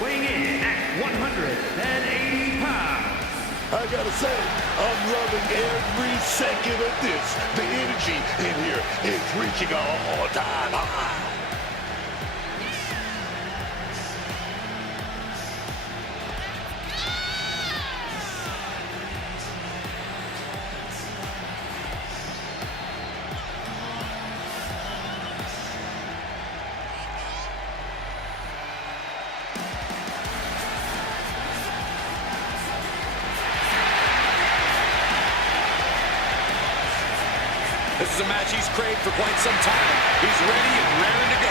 weighing in at 180 pounds. I gotta say, I'm loving every second of this. The energy in here is reaching an all-time high. This is a match he's craved for quite some time. He's ready and raring to go.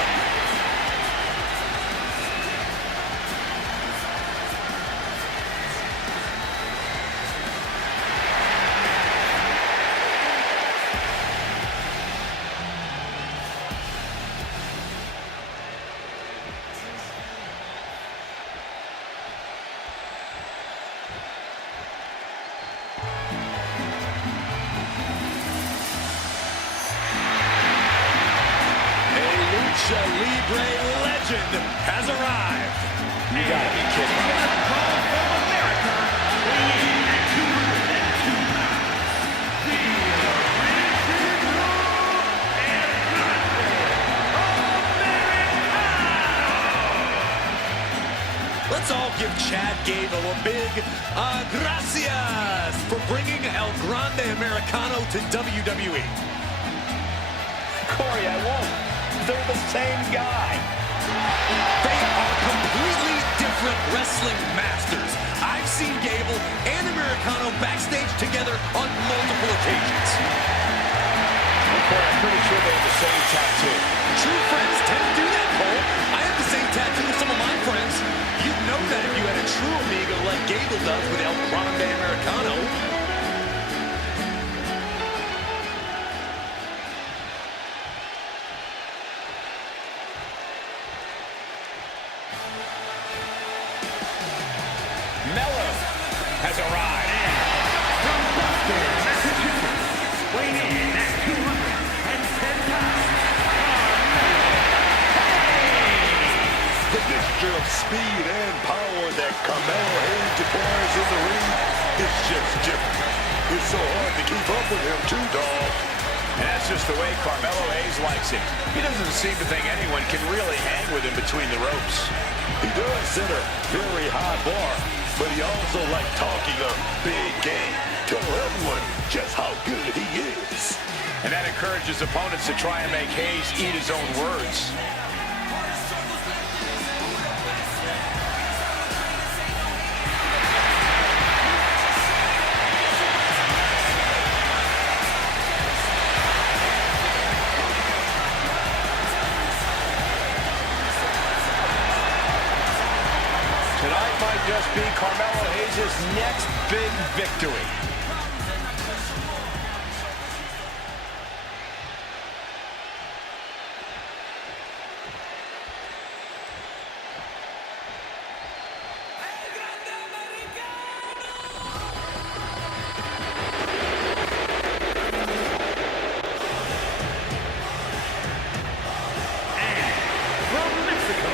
Libre legend has arrived. You gotta be kidding me. From America, weighing in at 202 pounds, the original Americano. Let's all give Chad Gable a big gracias for bringing El Grande Americano to WWE. Corey, I won't. They're the same guy. They are completely different wrestling masters. I've seen Gable and Americano backstage together on multiple occasions. Corey, I'm pretty sure they have the same tattoo. True friends tend to do that, Cole. I have the same tattoo with some of my friends. You'd know that if you had a true amigo like Gable does with El Grande Americano. Mello has arrived. From Boston, Massachusetts, weighing in at 210 pounds, The mixture of speed and power that Carmelo Hayes deploys in the ring is just different. It's so hard to keep up with him too, dog. And that's just the way Carmelo Hayes likes it. He doesn't seem to think anyone can really hang with him between the ropes. He does set a very high bar, but he also likes talking a big game. Tell everyone just how good he is. And that encourages opponents to try and make Hayes eat his own words. Tonight might just be Carmelo Hayes' next big victory. from Mexico,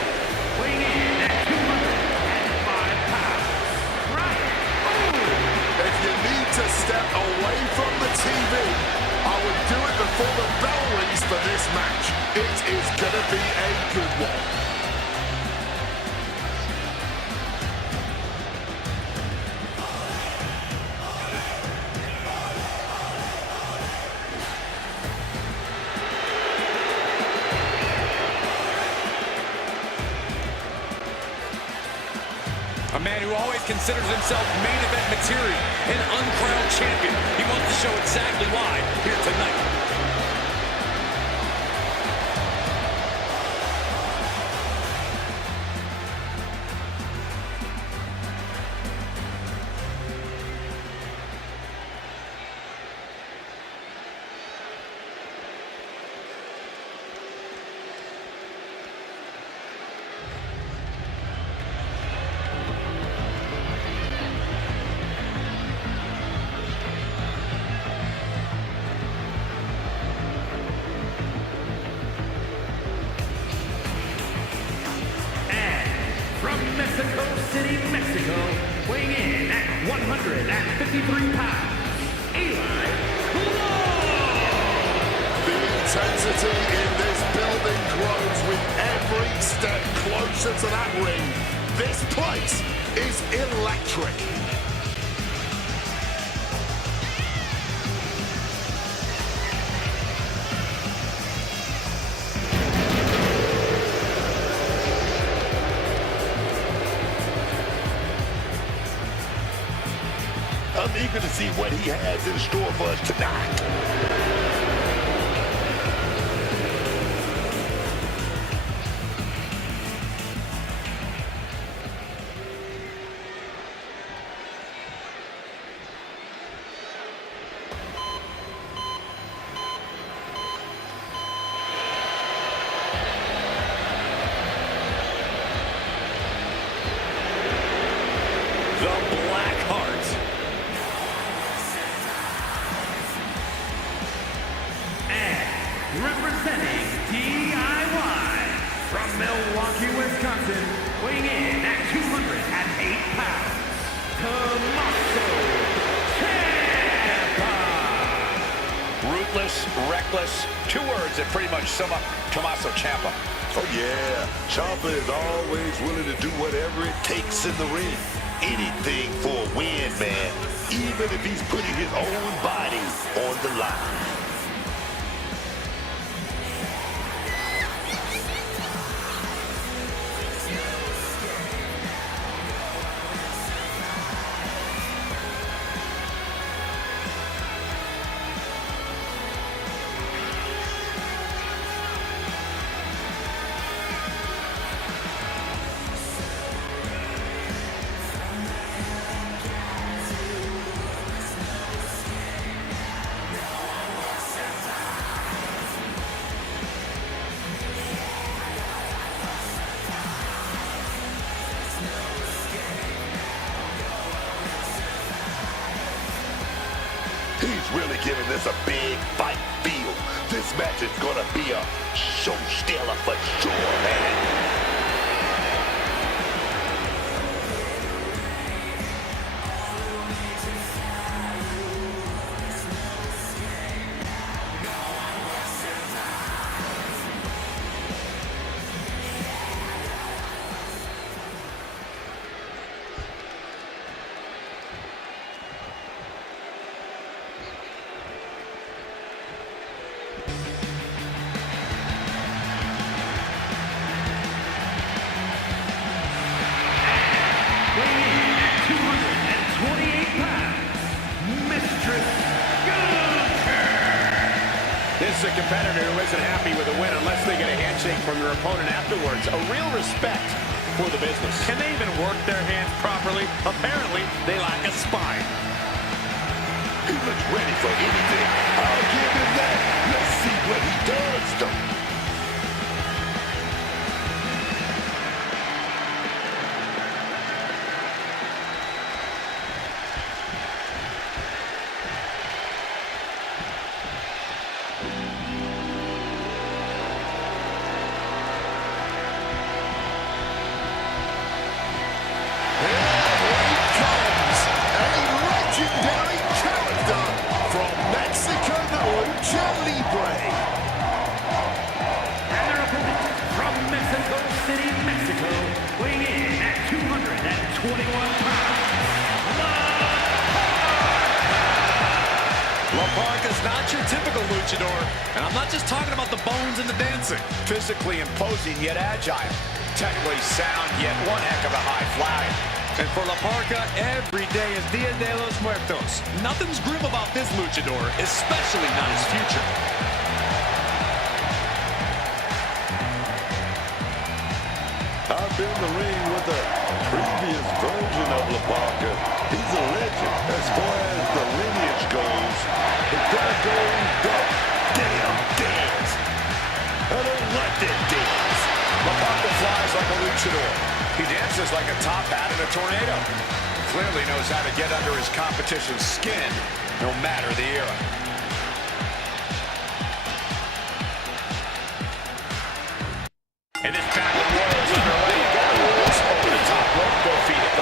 weighing in at 205 pounds, Ryan. If you need to step away from the TV, I would do it before the bell rings for this match. It is going to be a good one. A man who always considers himself main event material, an uncrowned champion. He wants to show exactly why here tonight. City, Mexico, weighing in at 153 pounds, Eli. The intensity in this building grows with every step closer to that ring. This place is electric. I'm eager to see what he has in store for us tonight. The Black Heart. And representing DIY from Milwaukee, Wisconsin, weighing in at 208 pounds, Tommaso Ciampa. Ruthless, reckless, two words that pretty much sum up Tommaso Ciampa. Oh yeah, Ciampa is always willing to do whatever it takes in the ring. Anything for a win, man. Even if he's putting his own body on the line. He's really giving this a big fight feel. This match is gonna be a show stealer for sure, man. This is a competitor who isn't happy with a win unless they get a handshake from their opponent afterwards. A real respect for the business. Can they even work their hands properly? Apparently, they lack a spine. He looks ready for anything. I'll give him that. Let's see what he does, though. Is not your typical luchador, and I'm not just talking about the bones and the dancing. Physically imposing yet agile. Technically sound yet one heck of a high flyer. And for La Parca, every day is Dia de los Muertos. Nothing's grim about this luchador, especially not his future. I've been in the ring with a previous version of La Parca. He's a legend as far as the lineage goes. But there goes the damn dance. I don't like that dance. La Parca flies like a luchador. He dances like a top hat in a tornado. Clearly knows how to get under his competition's skin, no matter the era. And this battle royal is underway. You got to over the top rope, go feed it.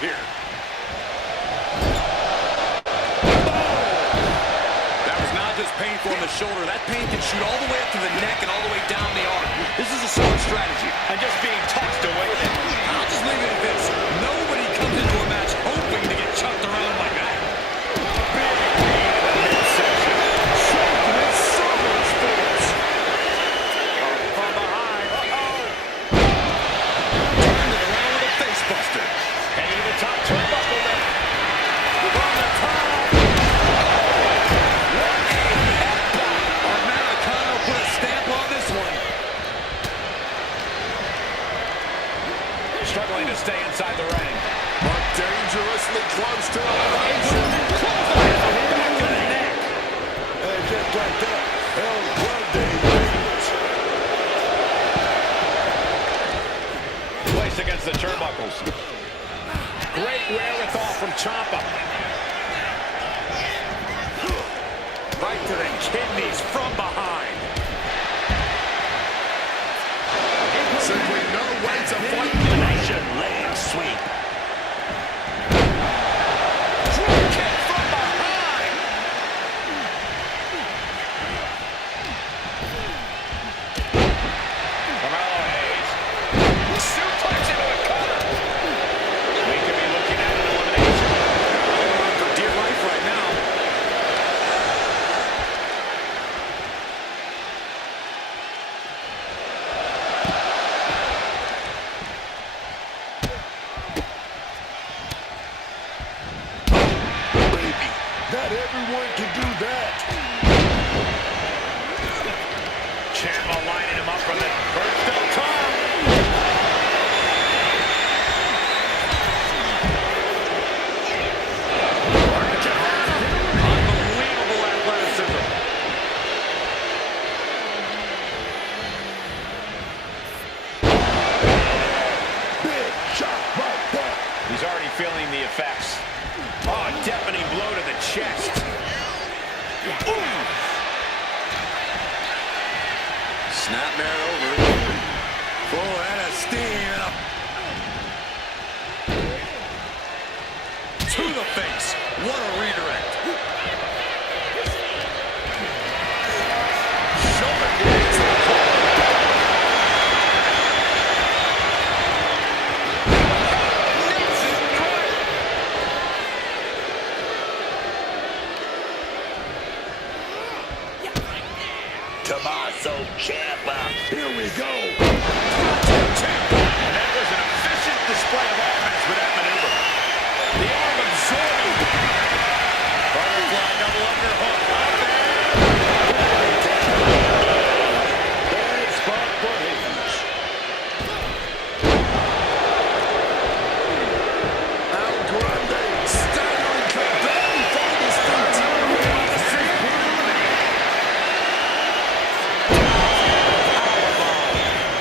here. That was not just painful in the shoulder. That pain can shoot all the way up to the neck and all the way down the arm. This is a smart strategy. And just being tossed away, then I'll just leave it at this. Nobody comes into a match hoping to get chucked around like that. Big knee to the midsection. Choked with so much force. From behind. Turned it around with a face buster. Heading to the top turnbuckle now. From the top. Americano put a stamp on this one. Struggling to stay inside the ring. But dangerously close to elimination. Back to the neck. And just like that, El Grande wins. Placed against the turnbuckles. Great wherewithal from Ciampa. Right to the kidneys from behind. Simply no way to fight. Elimination leg sweep. Drop kick from behind. Carmelo Hayes. Suplex into a cover. We could be looking at an elimination. They're on for dear life right now. Baby, not everyone can do that. Ciampa lining him up from the first up top. Unbelievable athleticism. Big shot right there. He's already feeling the effects. Oh, a deafening blow to the chest. Snapmare over. Full head of steam and up. To the face. What a redirect. Shoulder blades to the core. Nips it quick. Tommaso Ciampa. Here we go. And that was an efficient display of offense with that maneuver. The arm absorbing. Butterfly double underhook. Up Bad spot for Hayes. El Grande staggering kick. Barely find his feet.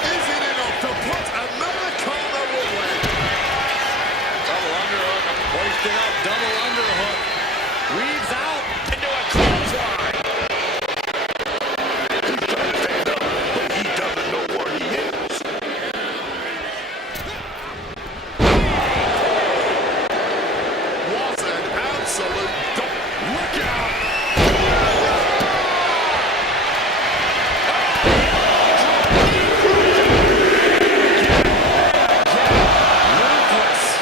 Isn't enough to put Americano away. Double underhook. Hoisting up. Double underhook. Weaves out. into a clothesline. He's trying to stand up, but he doesn't know where he is. What an absolute dump. Look out! Ruthless.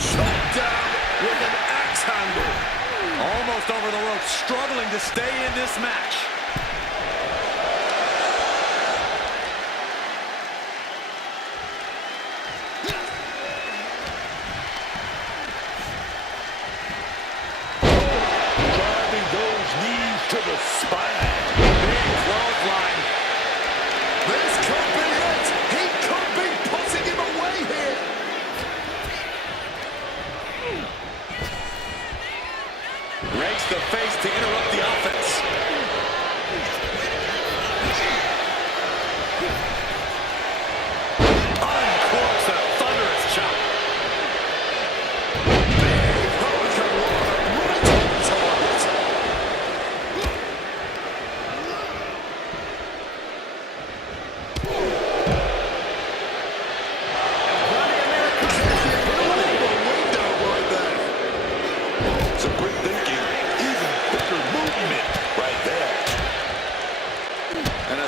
Shot down with an axe handle. Almost over the rope. Struggling to stay in this match. Driving those knees to the spine. Big clothesline. This could be it. He could be putting him away here. Rakes the face to interrupt the offense.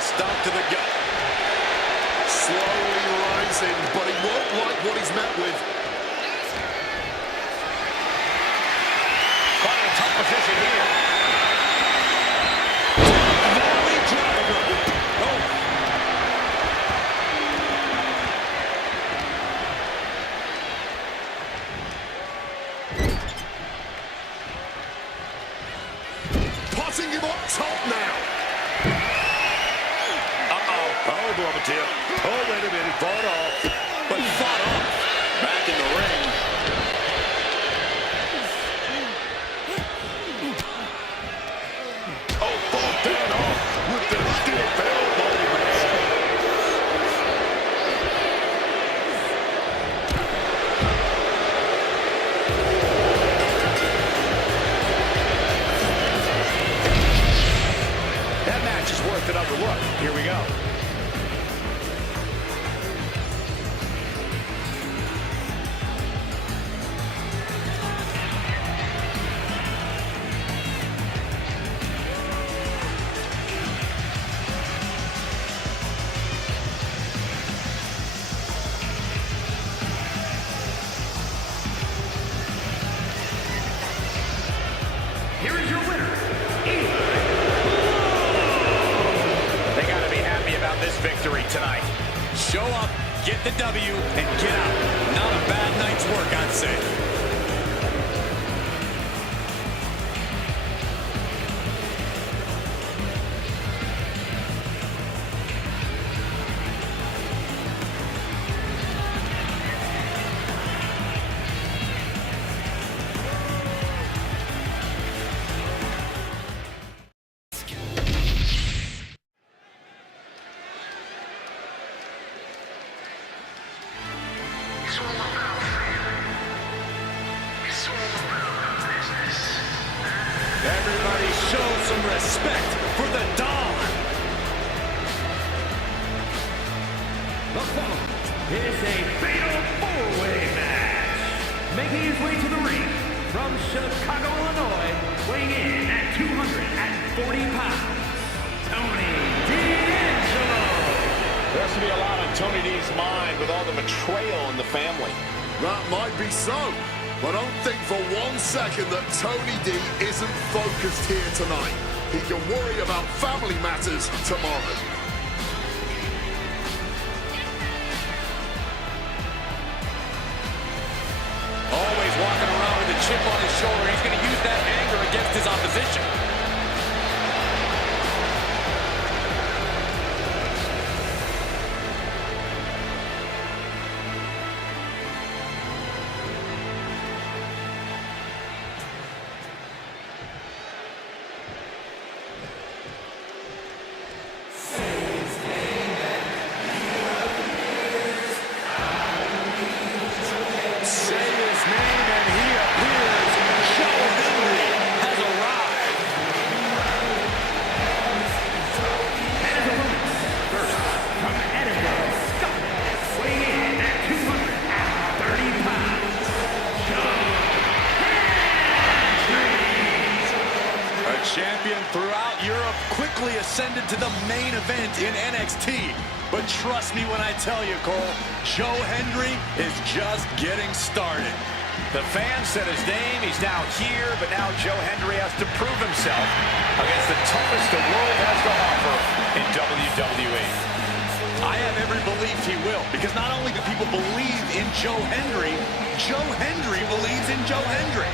stomp to the gut. Slowly rising, but he won't like what he's met with. Caught in a tough position here. Valley driver. Oh. Putting him up top now. Oh, blow a tip. Oh, wait a minute. Fought off. But fought off. Back in the ring. Oh, fought that off with the stiff elbow, man. That match is worth another look. Here we go. Here is your winner, They got to be happy about this victory tonight. Show up, get the W, and get out. Not a bad night's work, I'd say. Everybody show some respect for the Don. The following is a fatal four-way match. Making his way to the ring from Chicago, Illinois, weighing in at 240 pounds, Tony D'Angelo. There has to be a lot on Tony D's mind with all the betrayal in the family. That might be so. But don't think for 1 second that Tony D isn't focused here tonight. He can worry about family matters tomorrow. Always walking around with a chip on his shoulder. He's going to use that anger against his opposition. Champion throughout Europe, quickly ascended to the main event in NXT. But trust me when I tell you, Cole, Joe Hendry is just getting started. The fans said his name, he's now here, but now Joe Hendry has to prove himself against the toughest the world has to offer in WWE. I have every belief he will, because not only do people believe in Joe Hendry believes in Joe Hendry.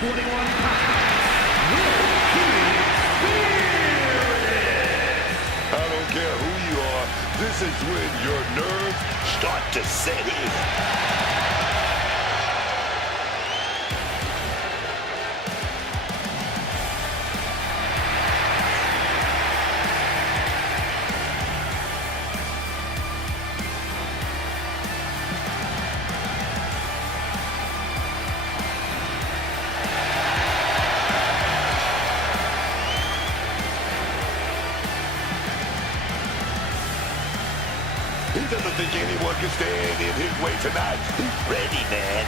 121 pounds, Ricky Spears. I don't care who you are, this is when your nerves start to set in. He doesn't think anyone can stand in his way tonight. He's ready, man.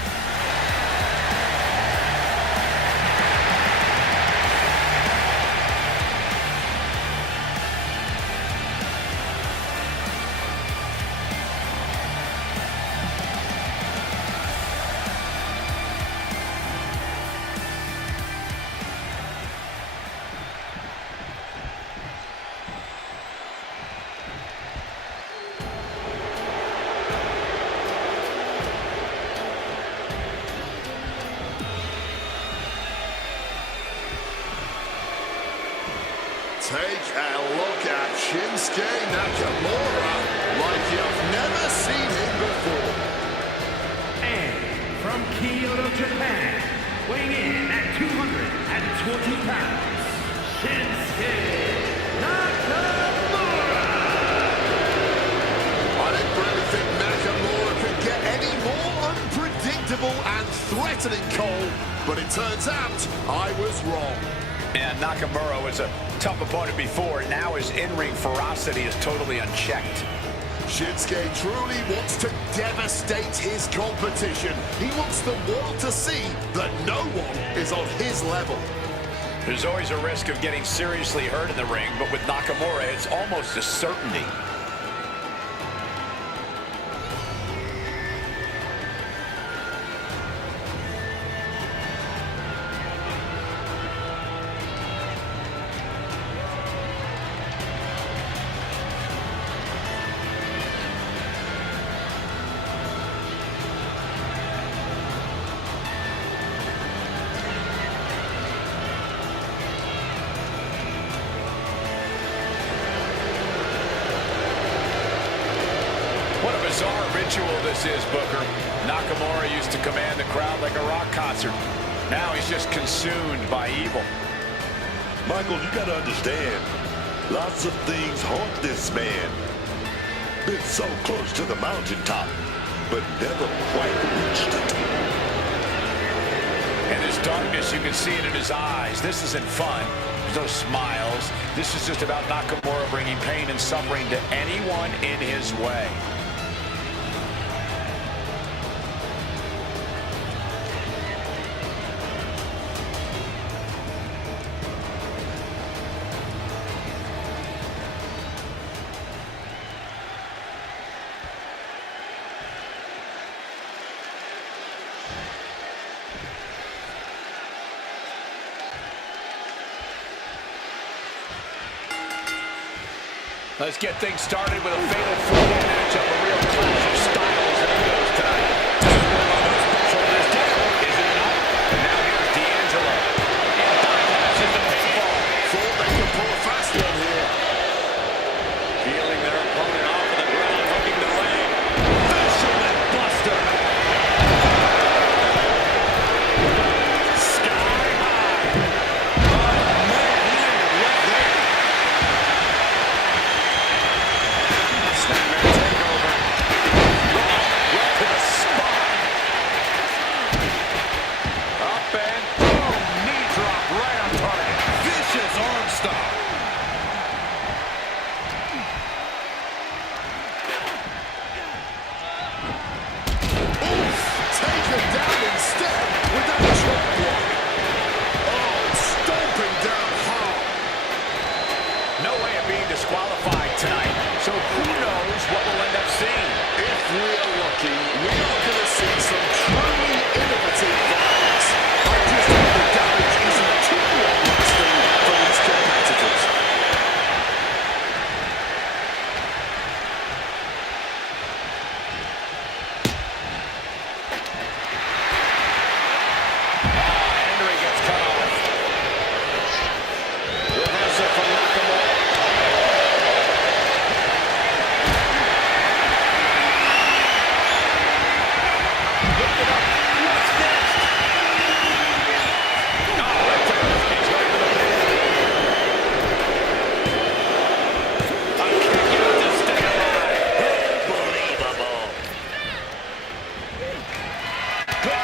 Take a look at Shinsuke Nakamura like you've never seen him before. And from Kyoto, Japan, weighing in at 220 pounds, Shinsuke Nakamura. I didn't really think Nakamura could get any more unpredictable and threatening, Cole, but it turns out I was wrong. And Nakamura was a tough opponent before. Now his in-ring ferocity is totally unchecked. Shinsuke truly wants to devastate his competition. He wants the world to see that no one is on his level. There's always a risk of getting seriously hurt in the ring, but with Nakamura, it's almost a certainty. What a bizarre ritual this is, Booker. Nakamura used to command the crowd like a rock concert. Now he's just consumed by evil. Michael, you gotta understand, lots of things haunt this man. Been so close to the mountaintop, but never quite reached it. And there's darkness, you can see it in his eyes. This isn't fun. There's no smiles. This is just about Nakamura bringing pain and suffering to anyone in his way. Let's get things started with a fatal four-way matchup, a real clash of styles and egos tonight. Shoulders down, is it enough? And now here's D'Angelo. And bypasses the pinfall. Thought they could pull a fast one here. Feeling their opponent off of the ground, hooking the leg. Fisherman Buster. Sky high. Oh, man, he landed right there. Snapmare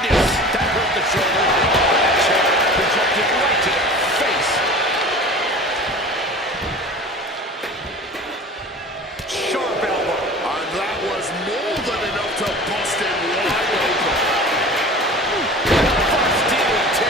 goodness! That hurt the shoulder. Oh, that chair projected right to the face. Sharp elbow. And that was more than enough to bust him wide open. First DDT.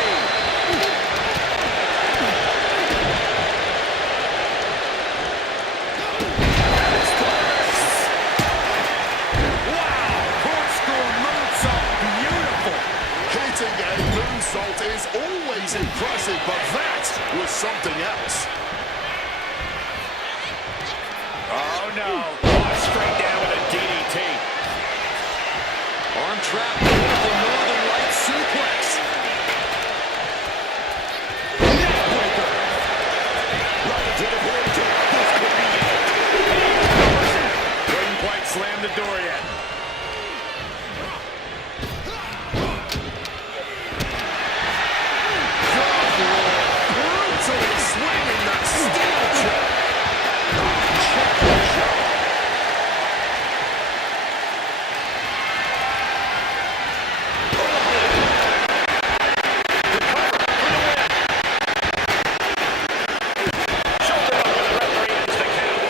Hitting a moonsault is always impressive, but that was something else. Oh, no. Oh, straight down with a DDT. Arm trap with the Northern Lights suplex. Neckbreaker. Right to the break. This could be it. Couldn't quite slam the door yet. Swinging that steel chair.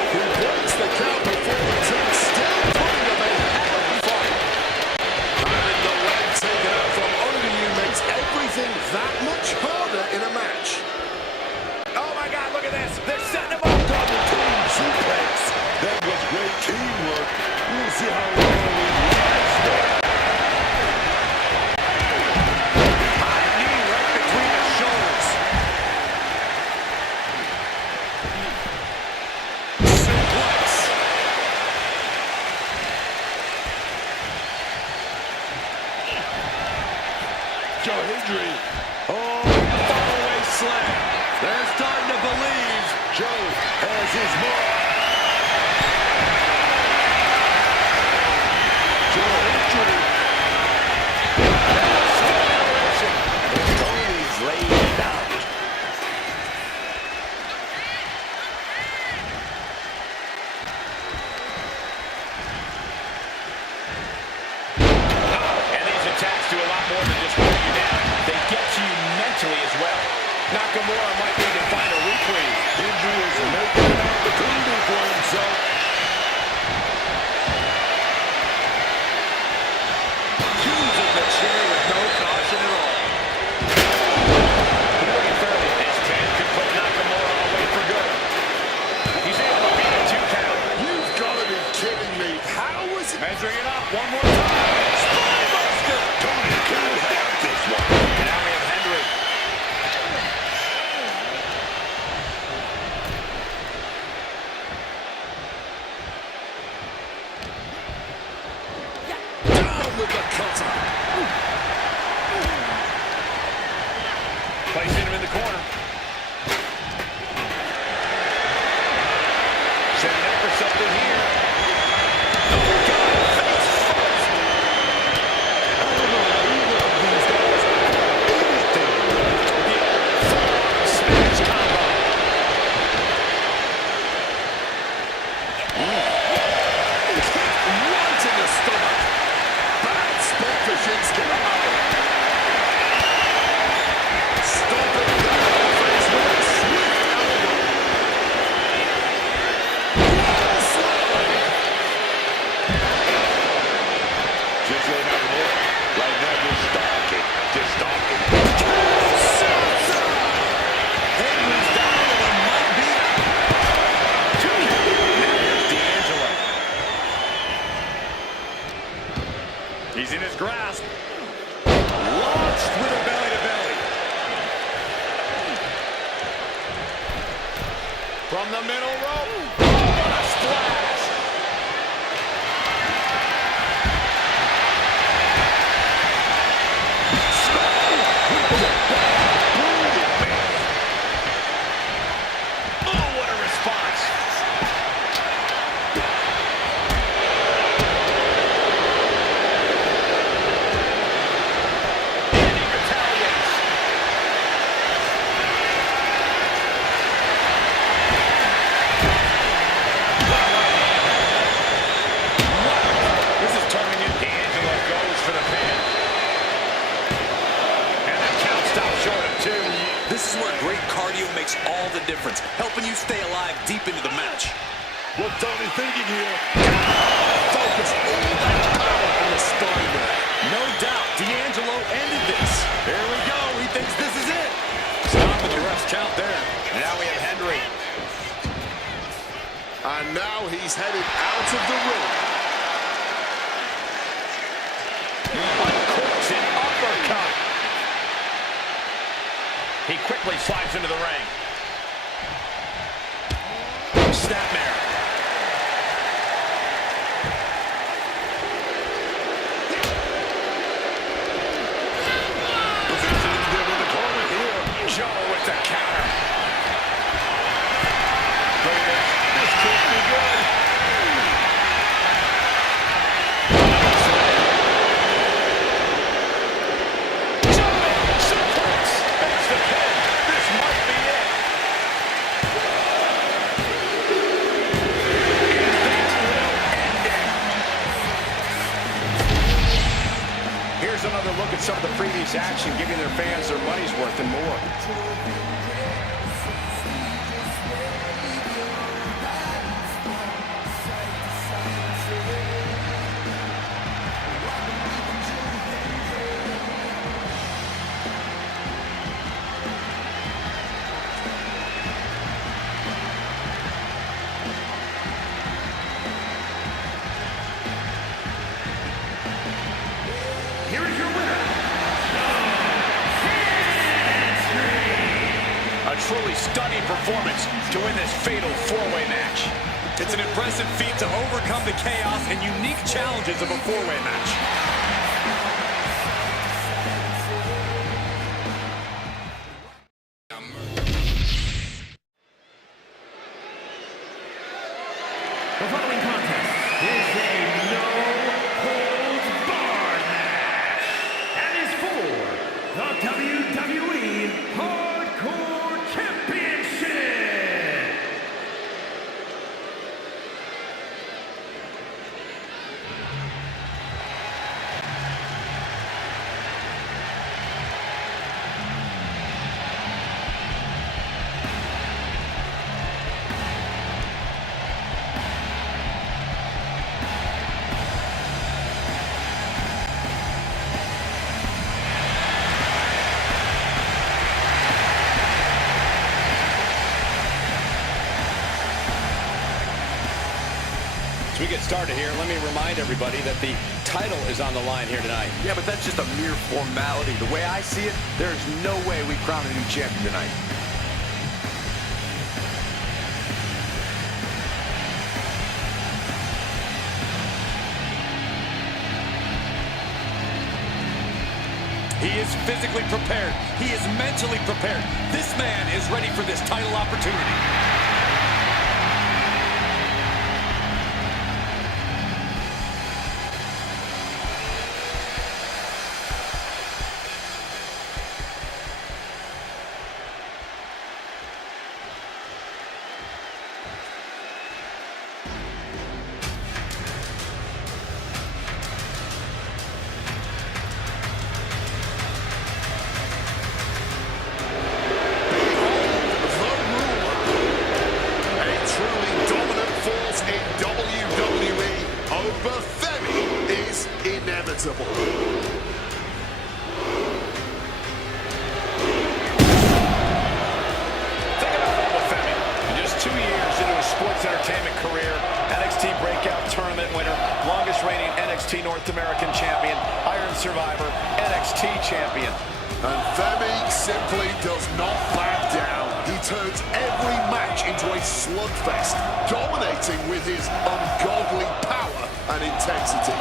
He breaks the count before the two, still putting up a hell of a fight. Having the leg taken out from under you makes everything that much harder in a match. Oh, my God, look at this. They're setting him up. Double team suplex. That was great teamwork. We'll see how long it lasts. High knee right between the shoulders. Suplex. Joe Hendry. Oh, fallaway slam. They're starting to believe. Joe has his mark. Joe Hendry. Tony's laying it out. And these attacks do a lot more than just wear you down. They get to you mentally as well. Nakamura might need to find a reprieve. Hendry is making an opportunity for himself. Using the chair with no caution at all. Looking fairly. This man could put Nakamura away for good. He's able to beat a 2 count. You've got to be kidding me. How was it? Measuring it up one more time. Spinebuster. Tony could have this one. And now we have Hendry. Down with the cutter. Placing him in the corner. Setting up for something here. Oh, God, face first. I don't know how either of these guys anything. Forearm smash combo. Right in the stomach. Bad spot for Shinsuke. Stopping the offense with a swift elbow. One slam. Just ain't nothing more. Right now, just stalking. Just stalking. Henry's down and he might be out. 2 count. Now here's D'Angelo. He's in his grasp. Launched with a belly-to-belly. From the middle rope. Oh, what a splash. Oh, what a response. And he retaliates. too. This is where great cardio makes all the difference, helping you stay alive deep into the match. What Tony thinking here? Focus all that power on the spine there. No doubt, D'Angelo ended this. Here we go. He thinks this is it. Stopping the ref's count there. Now we have Henry. And now he's headed out of the ring. Uncorks an uppercut. He quickly slides into the ring. Snapmare. Positioning them in the corner here. Joe with the counter. Look at this. This could be good. Jumping suplex. Makes the pin. This might be it. Here's another look at some of the previous action, giving their fans their money's worth and more. Here is your winner, A truly stunning performance to win this fatal four-way match. It's an impressive feat to overcome the chaos and unique challenges of a four-way match. The following contest is a no-holds-barred match and is for the WWE Hardcore Championship. As we get started here, let me remind everybody that the title is on the line here tonight. Yeah, but that's just a mere formality. The way I see it, there's no way we crown a new champion tonight. He is physically prepared. He is mentally prepared. This man is ready for this title opportunity. inevitable. Think about Obafemi. In just 2 years into his sports entertainment career, NXT Breakout Tournament winner, longest reigning NXT North American champion, Iron Survivor, NXT champion. And Femi simply does not back down. He turns every match into a slugfest, dominating with his ungodly power and intensity.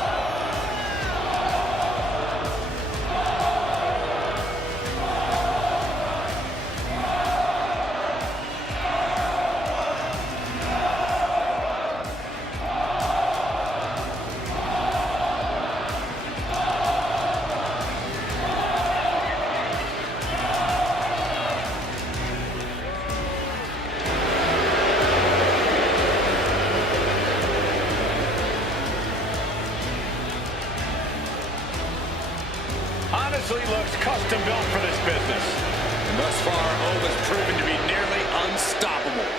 looks custom built for this business. And thus far, Ove has proven to be nearly unstoppable.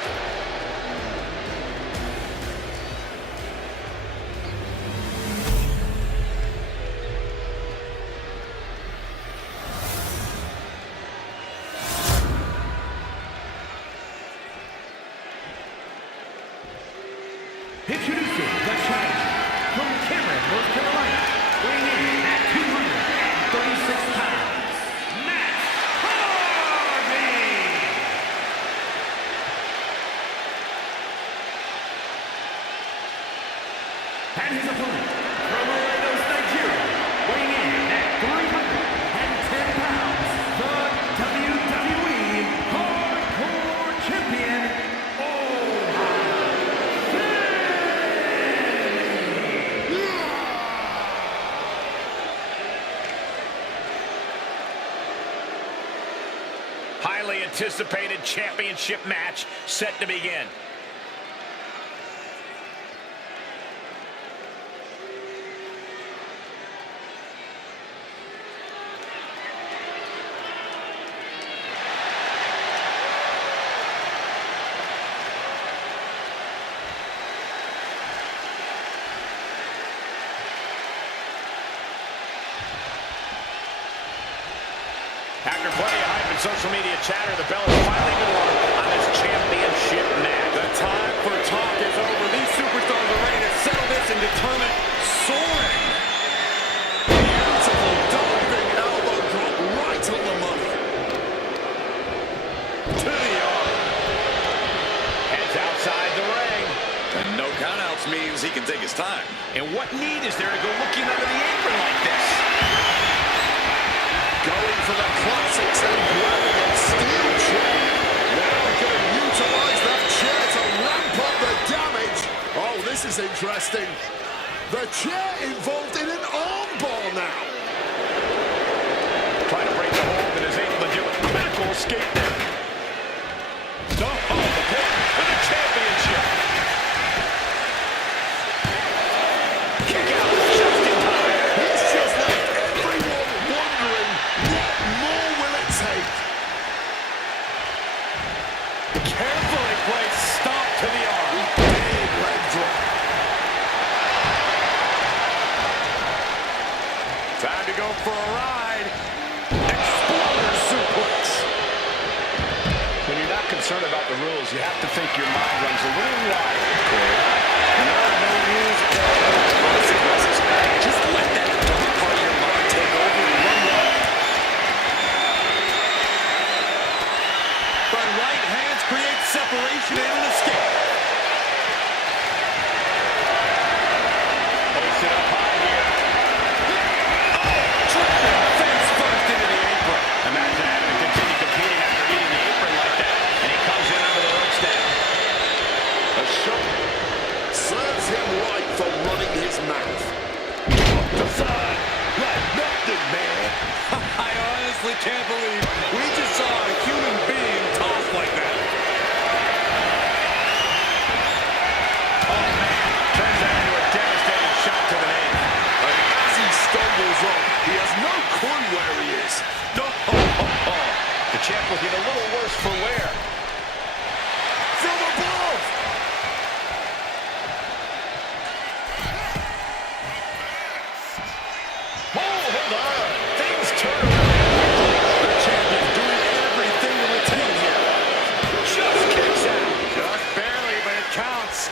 Introducing the challenger from Cameron, North Carolina, weighing in at 236 pounds, Matt Hardy! And his opponent from Lagos, Nigeria, weighing in at 310 pounds, the WWE Hardcore Champion, Highly anticipated championship match set to begin. After plenty of hype and social media chatter, the bell is finally been rung on this championship match. The time for talk is over. These superstars are ready to settle this and determine soaring. Beautiful diving elbow drop right on the money. To the arm. Heads outside the ring. And no countouts means he can take his time. And what need is there to go looking under the apron like this? Going for the classics and grabbing a steel chair. Now going to utilize that chair to ramp up the damage. Oh, this is interesting. The chair involved in an armbar now. Trying to break the hold and is able to do a critical escape there. No, the pin for the championship. Kick out just in time. He's just left everyone wondering what more will it take. Carefully placed stomp to the arm. Big leg drop. Time to go for a ride. Exploder suplex. When you're not concerned about the rules, you have to think your mind runs a little wild. When there are no rules or consequences, just let that dark part of your mind take over and run wild. But right hands create separation and an escape. Hoisted up high here. Driven face first into the apron. Imagine having to continue competing after eating the apron like that. And he comes in under the ropes now. A shot Serves him right for running his mouth. Decide like nothing, man. I honestly can't believe we just saw a human being tossed like that. Oh, man. Turns that into a devastating shot to the knee. And as he stumbles up, he has no clue where he is. The champ looking a little worse for wear. From above! Hold on. Things turn around. The champion doing everything to retain here. Just kicks out. Just barely, but it counts.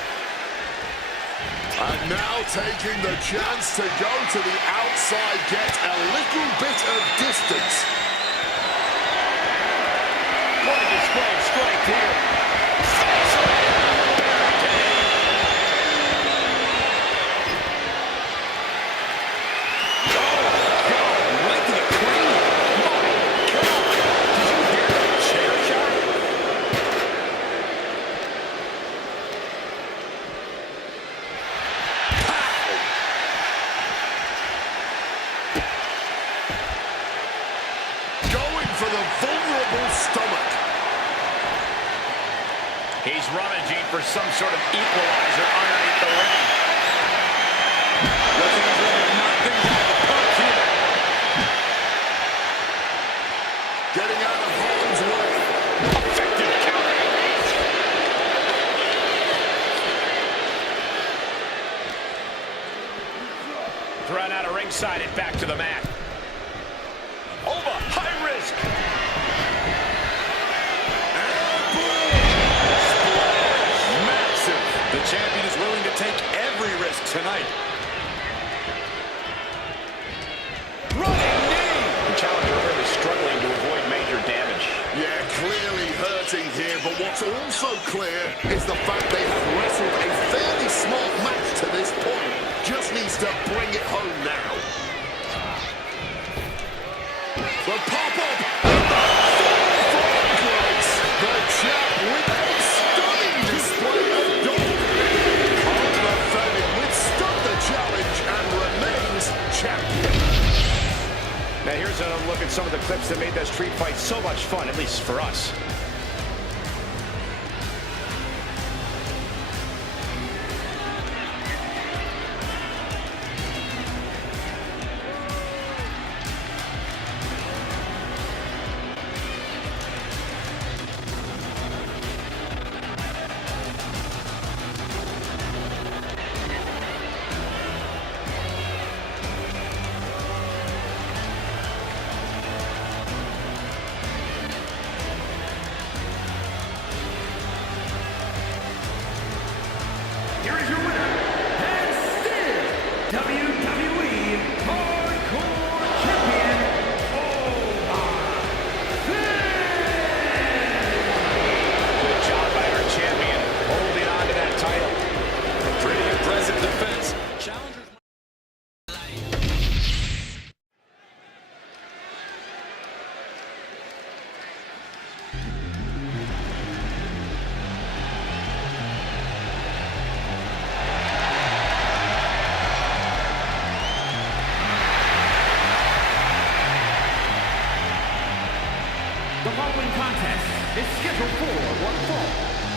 And now taking the chance to go to the outside, get a little bit of distance. What a display of strength here. For the vulnerable stomach. He's rummaging for some sort of equalizer underneath the ring. Looking as though there's not things out of the park here. getting out of harm's way. Effective counter. Thrown out of ringside and back to the mat. Over, high risk. Massive. The champion is willing to take every risk tonight. Running knee. The challenger really struggling to avoid major damage. Yeah, clearly hurting here, but what's also clear is the fact they have wrestled a fairly smart match to this point. Just needs to bring it home now. The pop-up and the full grace. The champ with a stunning display of gold. Underfed withstood the challenge and remains champion. Now here's another look at some of the clips that made that street fight so much fun, at least for us. Here is your winner, and still WWE Hardcore Champion, Good job by our champion, holding on to that title. Pretty impressive defense. Challengers. The following contest is scheduled for one fall.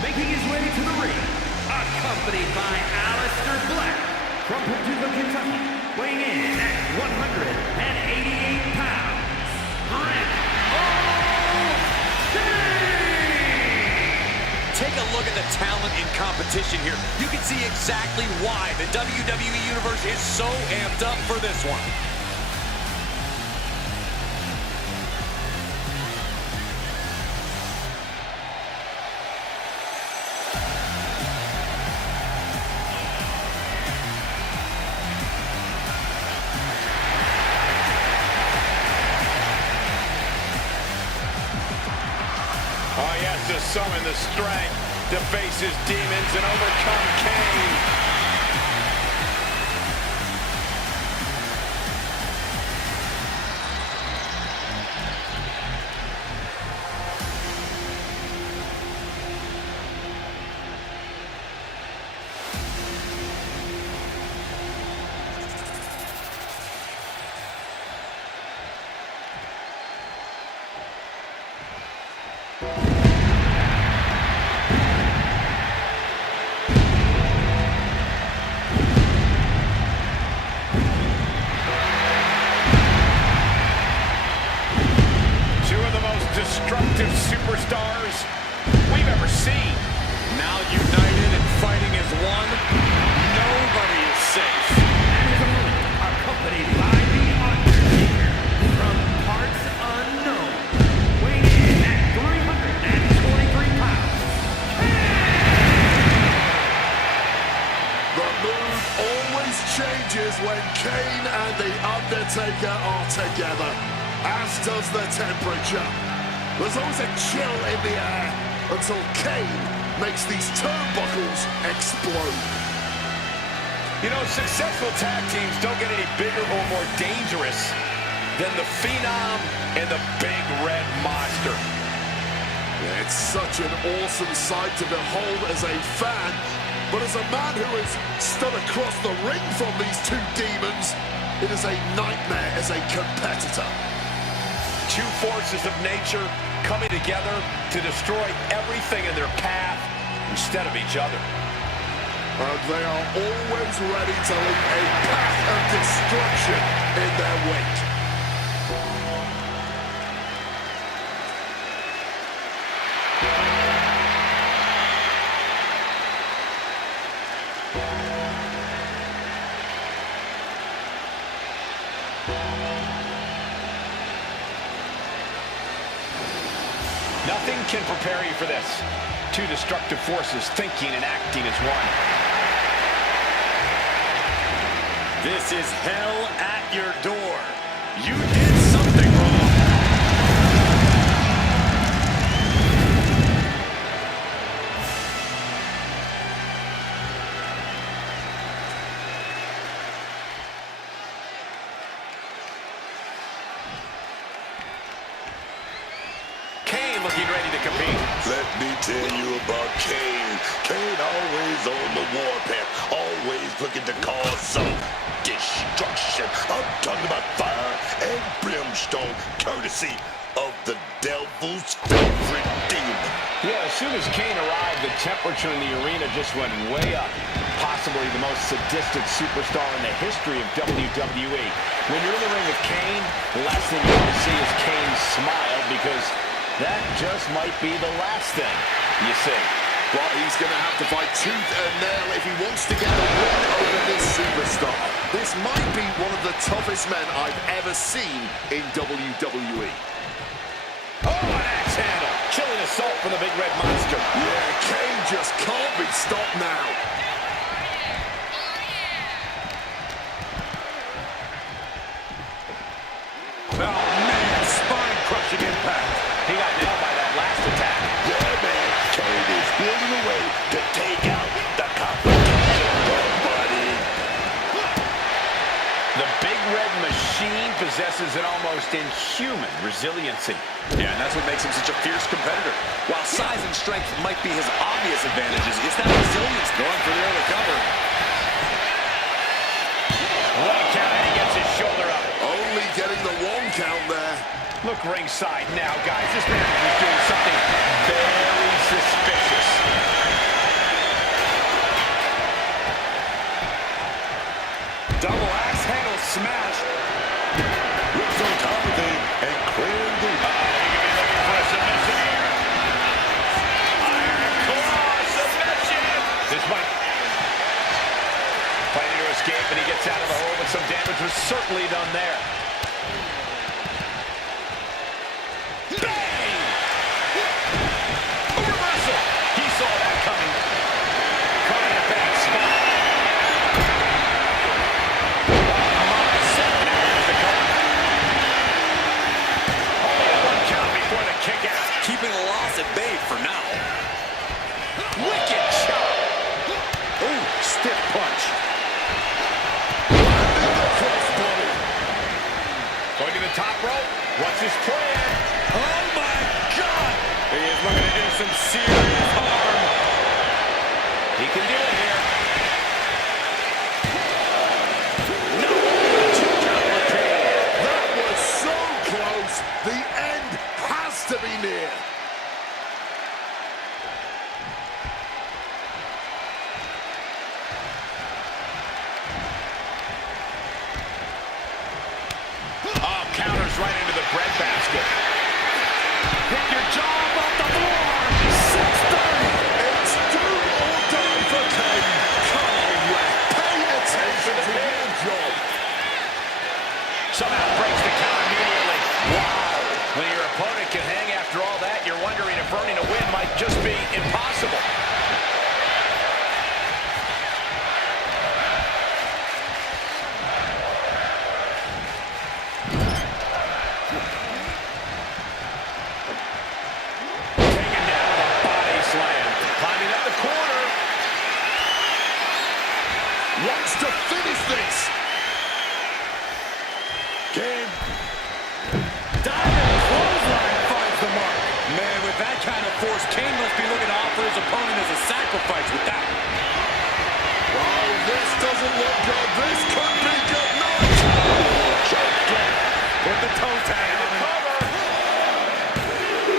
Making his way to the ring, accompanied by Aleister Black from Paducah, Kentucky, weighing in at 188 pounds. Rick O'Shea! Take a look at the talent in competition here. You can see exactly why the WWE Universe is so amped up for this one. Oh, he has to summon the strength to face his demons and overcome Kane. Destructive superstars we've ever seen. Now united and fighting as one, nobody is safe. And his opponent, accompanied by The Undertaker, from parts unknown, weighing in at 323 pounds. The mood always changes when Kane and The Undertaker are together, as does the temperature. There's always a chill in the air until Kane makes these turnbuckles explode. You know, successful tag teams don't get any bigger or more dangerous than the Phenom and the Big Red Monster. It's such an awesome sight to behold as a fan, but as a man who has stood across the ring from these two demons, it is a nightmare as a competitor. Two forces of nature coming together to destroy everything in their path instead of each other. And they are always ready to leave a path of destruction in their wake. Nothing can prepare you for this. Two destructive forces thinking and acting as one. This is hell at your door. You did something wrong. Looking ready to compete. Let me tell you about Kane. Kane always on the warpath, always looking to cause some destruction. I'm talking about fire and brimstone, courtesy of the devil's favorite demon. Yeah, as soon as Kane arrived, the temperature in the arena just went way up. Possibly the most sadistic superstar in the history of WWE. When you're in the ring with Kane, the last thing you want to see is Kane smile, because that just might be the last thing you see. Well, he's going to have to fight tooth and nail if he wants to get a win over this superstar. This might be one of the toughest men I've ever seen in WWE. Oh, an axe handle. Chilling assault from the big red monster. Yeah, Kane just can't be stopped now. Oh, man, spine-crushing impact. He got nailed by that last attack. Yeah, man, Kane is building a way to take out the competition, buddy. The big red machine possesses an almost inhuman resiliency. Yeah, and that's what makes him such a fierce competitor. While size and strength might be his obvious advantages, it's that resilience going for the other cover. One count and he gets his shoulder up. Only getting the one count there. Look ringside now, guys. This man is doing something very suspicious. Double axe handle smash. Looks on top of him and clearing the... He could be looking for a submission here. Iron claw submission. This might... Planning to escape, and he gets out of the hole, but some damage was certainly done there. Bang! A reversal. He saw that coming. Caught in a bad spot. Keeping the loss at bay for now. Wicked shot. Ooh, stiff punch. Going to the top rope. What's his plan? Oh my God! He is looking to do some serious harm. He can do it here. No! That was so close. The end has to be near. Oh, counters right into the breadbasket. Pick your jaw off the floor. 630. It's do or die for Kane. Come on, ref. Pay attention to your job. Somehow breaks the count immediately. Wow. When your opponent can hang after all that, you're wondering if earning a win might just be impossible. Taken down with a body slam. Climbing up the corner. Wants to finish this. Kane. Diving clothesline finds the mark. Man, with that kind of force, Kane must be looking to offer his opponent as a sacrifice with that. Oh, this doesn't look good. This could be good night. Put the toe tag on him.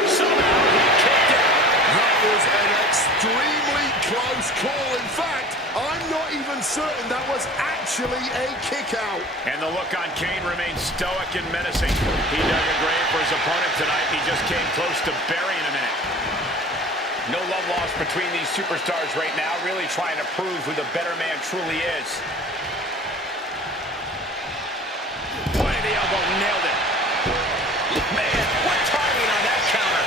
Somehow he kicked it. That was an extremely close call. In fact, I'm not even certain that was actually a kick out. And the look on Kane remains stoic and menacing. He dug a grave for his opponent tonight, and he just came close to burying him in it. No love lost between these superstars right now, really trying to prove who the better man truly is. Point of the elbow, nailed it. Man, what timing on that counter.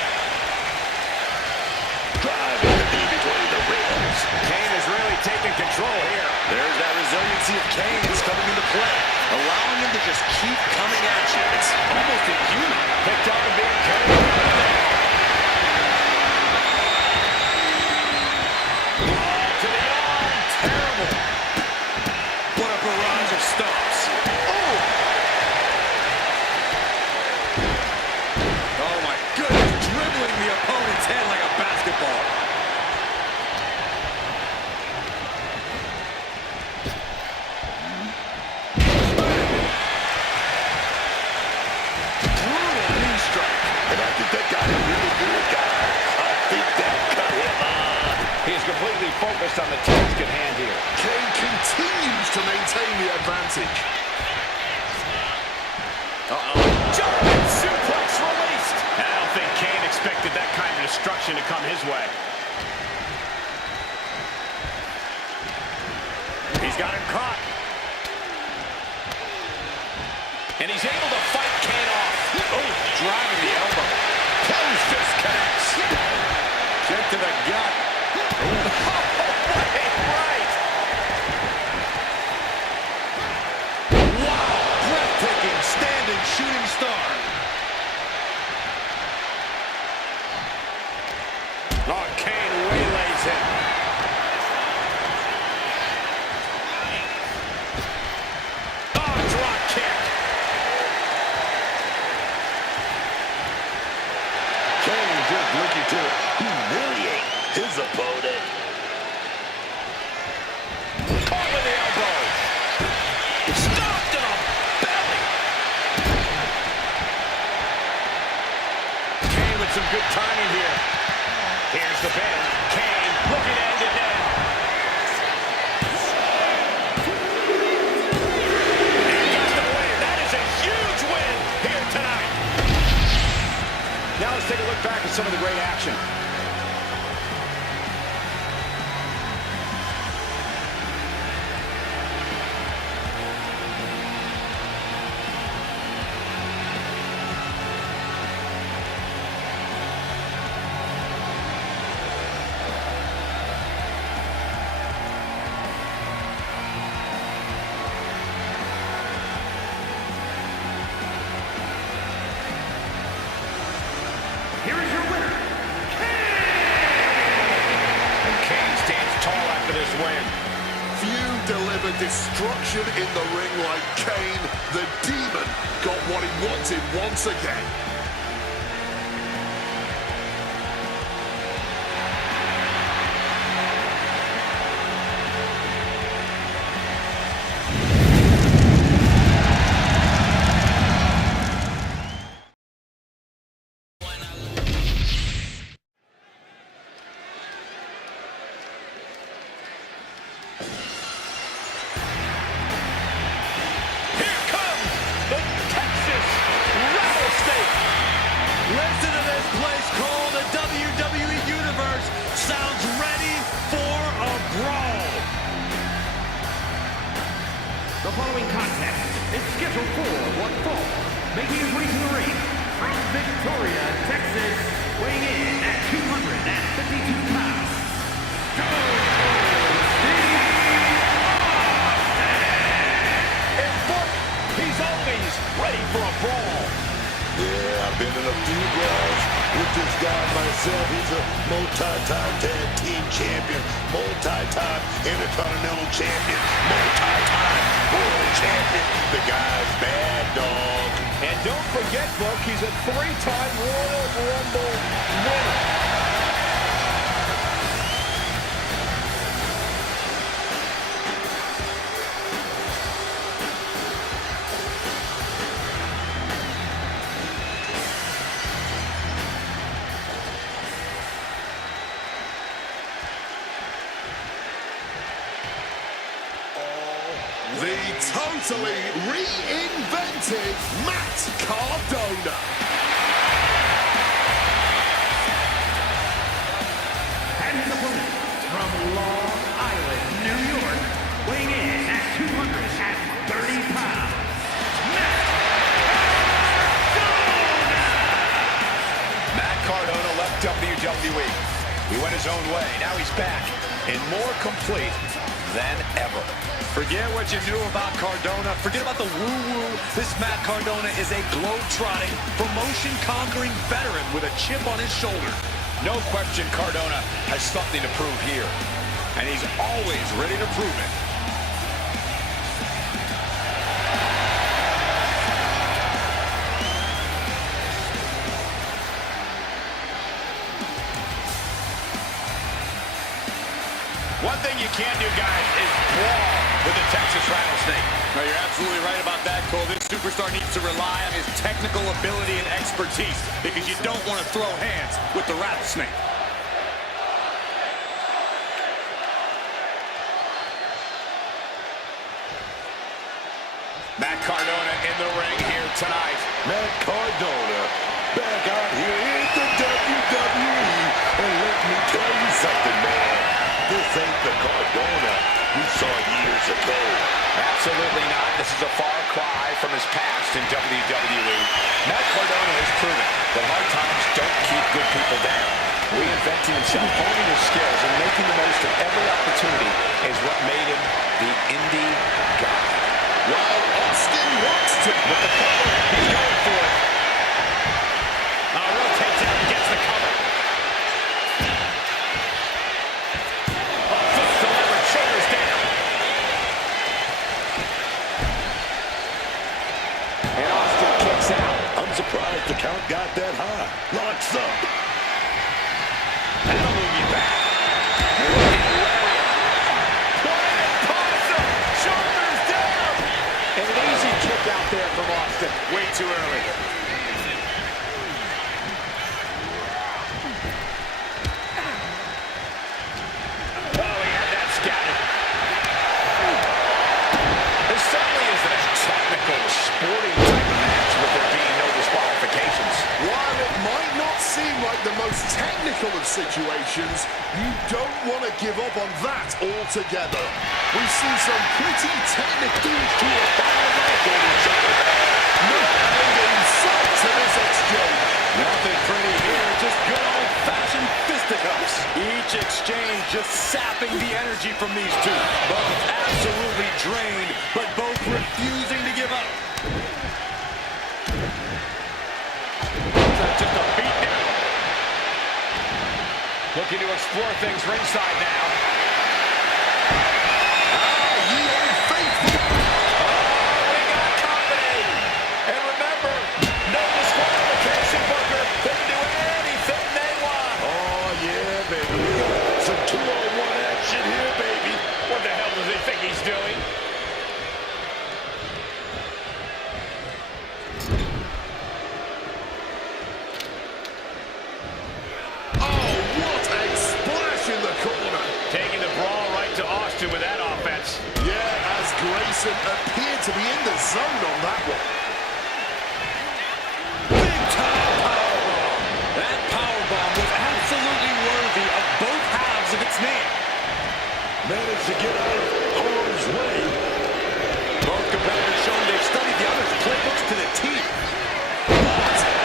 focused on the task at hand here. Kane continues to maintain the advantage. German suplex released. I don't think Kane expected that kind of destruction to come his way. He's got him caught. And he's able to fight Kane off. Oh, driving the elbow. Close fist connects. Kick to the gut. Right. Wow, breathtaking standing shooting star. Oh, Kane waylays him. Oh, drop kick. Kane just looking to humiliate his opponent. Caught with the elbow. Stomped in the belly. Kane with some good timing here. Here's the pin. Kane looking end to end. And got the win. That is a huge win here tonight. Now let's take a look back at some of the great action. Here is your winner, And Kane stands tall after this win. Few deliver destruction in the ring like Kane. The demon got what he wanted once again. Here comes the Texas Rattlesnake. Listen to this place called the WWE Universe. Sounds ready for a brawl. The following contest is scheduled for one fall. Making his way to the ring from Victoria, Texas, weighing in at 252 pounds. In foot, he's always ready for a brawl. Yeah, I've been in a few brawls with this guy myself. He's a multi-time tag team champion, multi-time intercontinental champion, multi-time world champion. The guy's bad, dog. And don't forget, Buck, he's a three-time Royal Rumble winner. The totally reinvented Matt Cardona. And his opponent from Long Island, New York, weighing in at 230 pounds, Matt Cardona left WWE. He went his own way. Now he's back and more complete than ever. Forget what you knew about Cardona. Forget about the woo-woo. This Matt Cardona is a globe-trotting, promotion-conquering veteran with a chip on his shoulder. No question Cardona has something to prove here. And he's always ready to prove it. One thing you can't do, guys, is brawl with the Texas Rattlesnake. No, you're absolutely right about that, Cole. This superstar needs to rely on his technical ability and expertise because you don't want to throw hands with the Rattlesnake. Matt Cardona back out here in the WWE. And let me tell you something, man. This ain't the Cardona we saw years ago. Absolutely not. This is a far cry from his past in WWE. Matt Cardona has proven that hard times don't keep good people down. Reinventing himself, honing his skills, and making the most of every opportunity is what made him the indie god. Well, Austin wants to. With the cover, he's going for it. Rotates out and gets the cover. Fist delivered, shoulders down. And Austin kicks out. I'm surprised the count got that high. Locks up. That'll move you back. Shoulders down. And an easy kick out there from Austin. Way too early. Oh, he had that scattered. This certainly isn't a technical, sporting type of match with there being no disqualifications. While it might not seem like the most technical of situations, you don't want to give up on that altogether. We've seen some pretty technical to a no end in sight to this exchange. Nothing pretty here, just good old-fashioned fisticuffs. Each exchange just sapping the energy from these two. Both absolutely drained, but both refusing to give up. Just a beat down. Looking to explore things ringside now. You unfaithful. They got company. And remember, no disqualification, Booker. They can do anything they want. Oh, yeah, baby. We got some 2-on-1 action here, baby. What the hell does he think he's doing? Oh, what a splash in the corner. Taking the brawl right to Austin with that offense. Yeah, as Grayson appeared to be in the zone on that one. Big time powerbomb. That powerbomb was absolutely worthy of both halves of its name. Managed to get out of harm's way. Both competitors showing they've studied the other's playbooks to the teeth. What a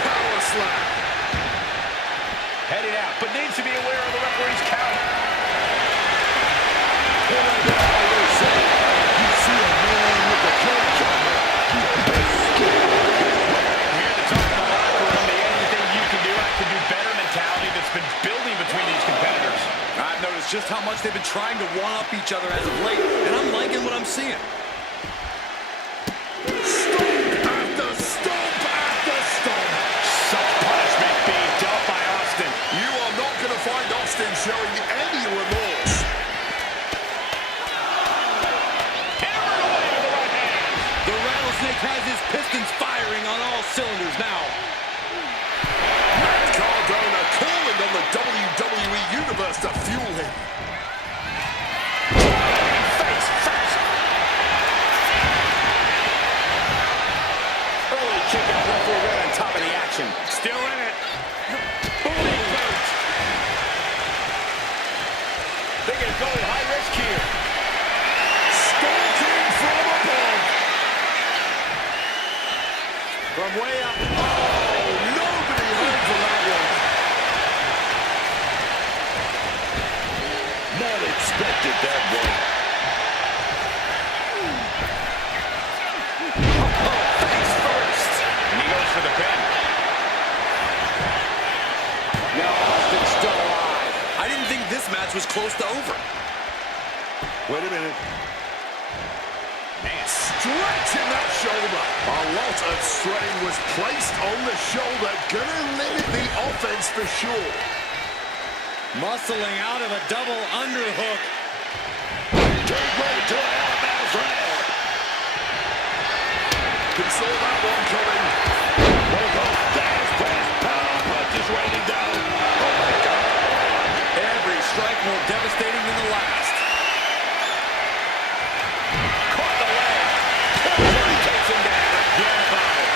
power slam. Heading out, but needs to be aware of the referee's count. And like I always say, you see a man with a coach on it. Here to talk in the locker room, the anything you can do, I can do better mentality that's been building between these competitors. I've noticed just how much they've been trying to one-up each other as of late, and I'm liking what I'm seeing. Stomp after stomp after stomp. Such punishment being dealt by Austin. You are not going to find Austin showing any remorse. Hammered away with the right hand. The Rattlesnake has his pistons firing on all cylinders now. Matt Cardona calling on the WWE Universe to fuel him. Face first. Early kick out, referee right on top of the action. Still in it. Boom. Thinking of going high risk here. Stalking from above. From way up. Oh, nobody home for that one. Not expected that one. Face first. And he goes for the pin. Now Austin's still alive. I didn't think this match was close to over. Wait a minute. Man, Stretching that shoulder. A lot of strain was placed on the shoulder. Gonna limit the offense for sure. muscling out of a double underhook. Gateway to Alabama Flair. He saw that one coming. Dash press. Power punches raining down. Oh my God. Every strike more devastating than the last. Caught the leg. He takes him down. Forget about it.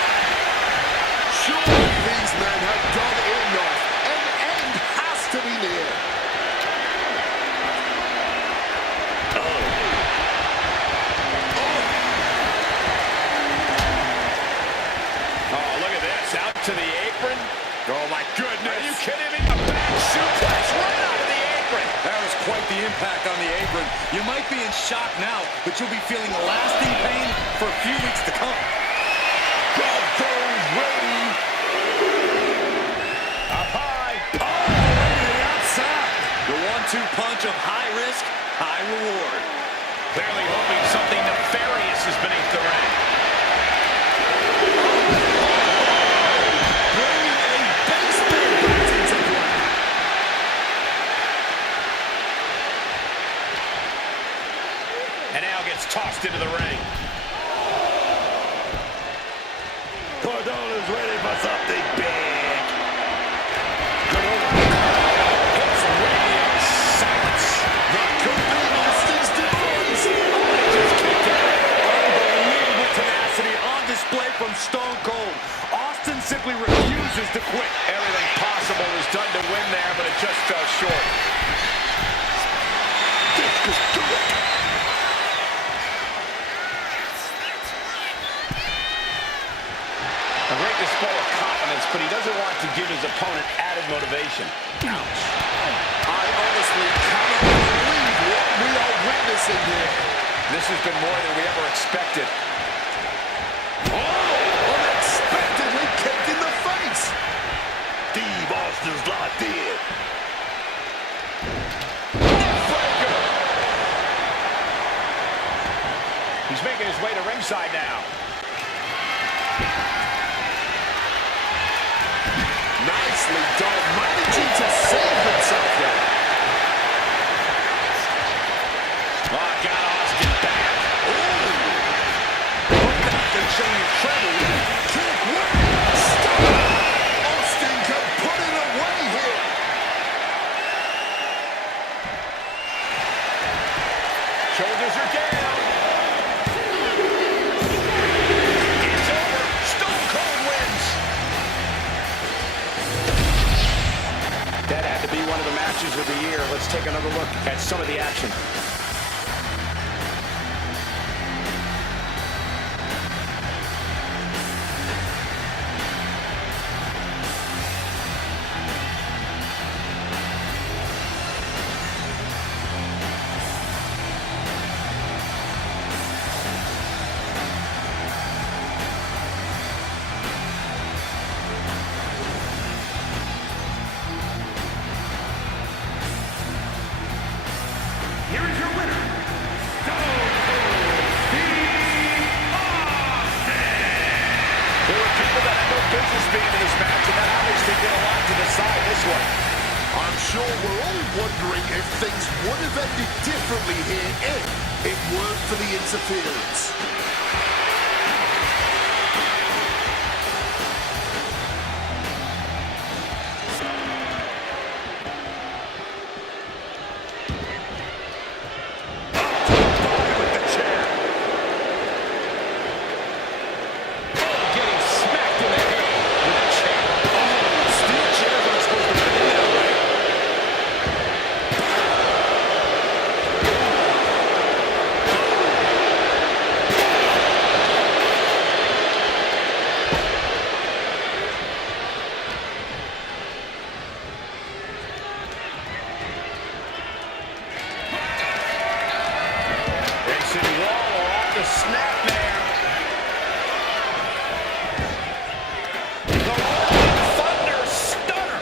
my goodness. Are you kidding me? A back suplex right out of the apron. That was quite the impact on the apron. You might be in shock now, but you'll be feeling lasting pain for a few weeks to come. Got those ready. Up high. Oh, to the outside. The 1-2 punch of high risk, high reward. Clearly hoping something nefarious is beneath the ring. Bringing a baseball bat into play. And now gets tossed into the ring. Cardona is ready for something big. It's radio silence. That could be Austin's demise. Just kicked out. Unbelievable tenacity on display from Stone Cold. Austin simply refuses to quit. Everything possible was done to win there, but it just fell short. A great display of confidence, but he doesn't want to give his opponent added motivation. Ouch. I honestly cannot believe what we are witnessing here. This has been more than we ever expected. Unexpectedly kicked in the face. Steve Austin's locked in. He's making his way to ringside now. Nicely done, managing to save himself there. Oh, got Austin back. Nothing showing trouble. Kick, stop. Austin can put it away here. Shoulders are down. It's over. Stone Cold wins. That had to be one of the matches of the year. Let's take another look at some of the action. Here is your winner, Stone Cold Steve Austin. There were people that had no business being in this match, and that obviously did a lot to decide this one. I'm sure we're all wondering if things would have ended differently here if it weren't for the interference. Getting smacked in the head with a chair. Steel chairs aren't supposed to bend that way. Grayson Waller off the snapmare. The Rolling Thunder Stunner.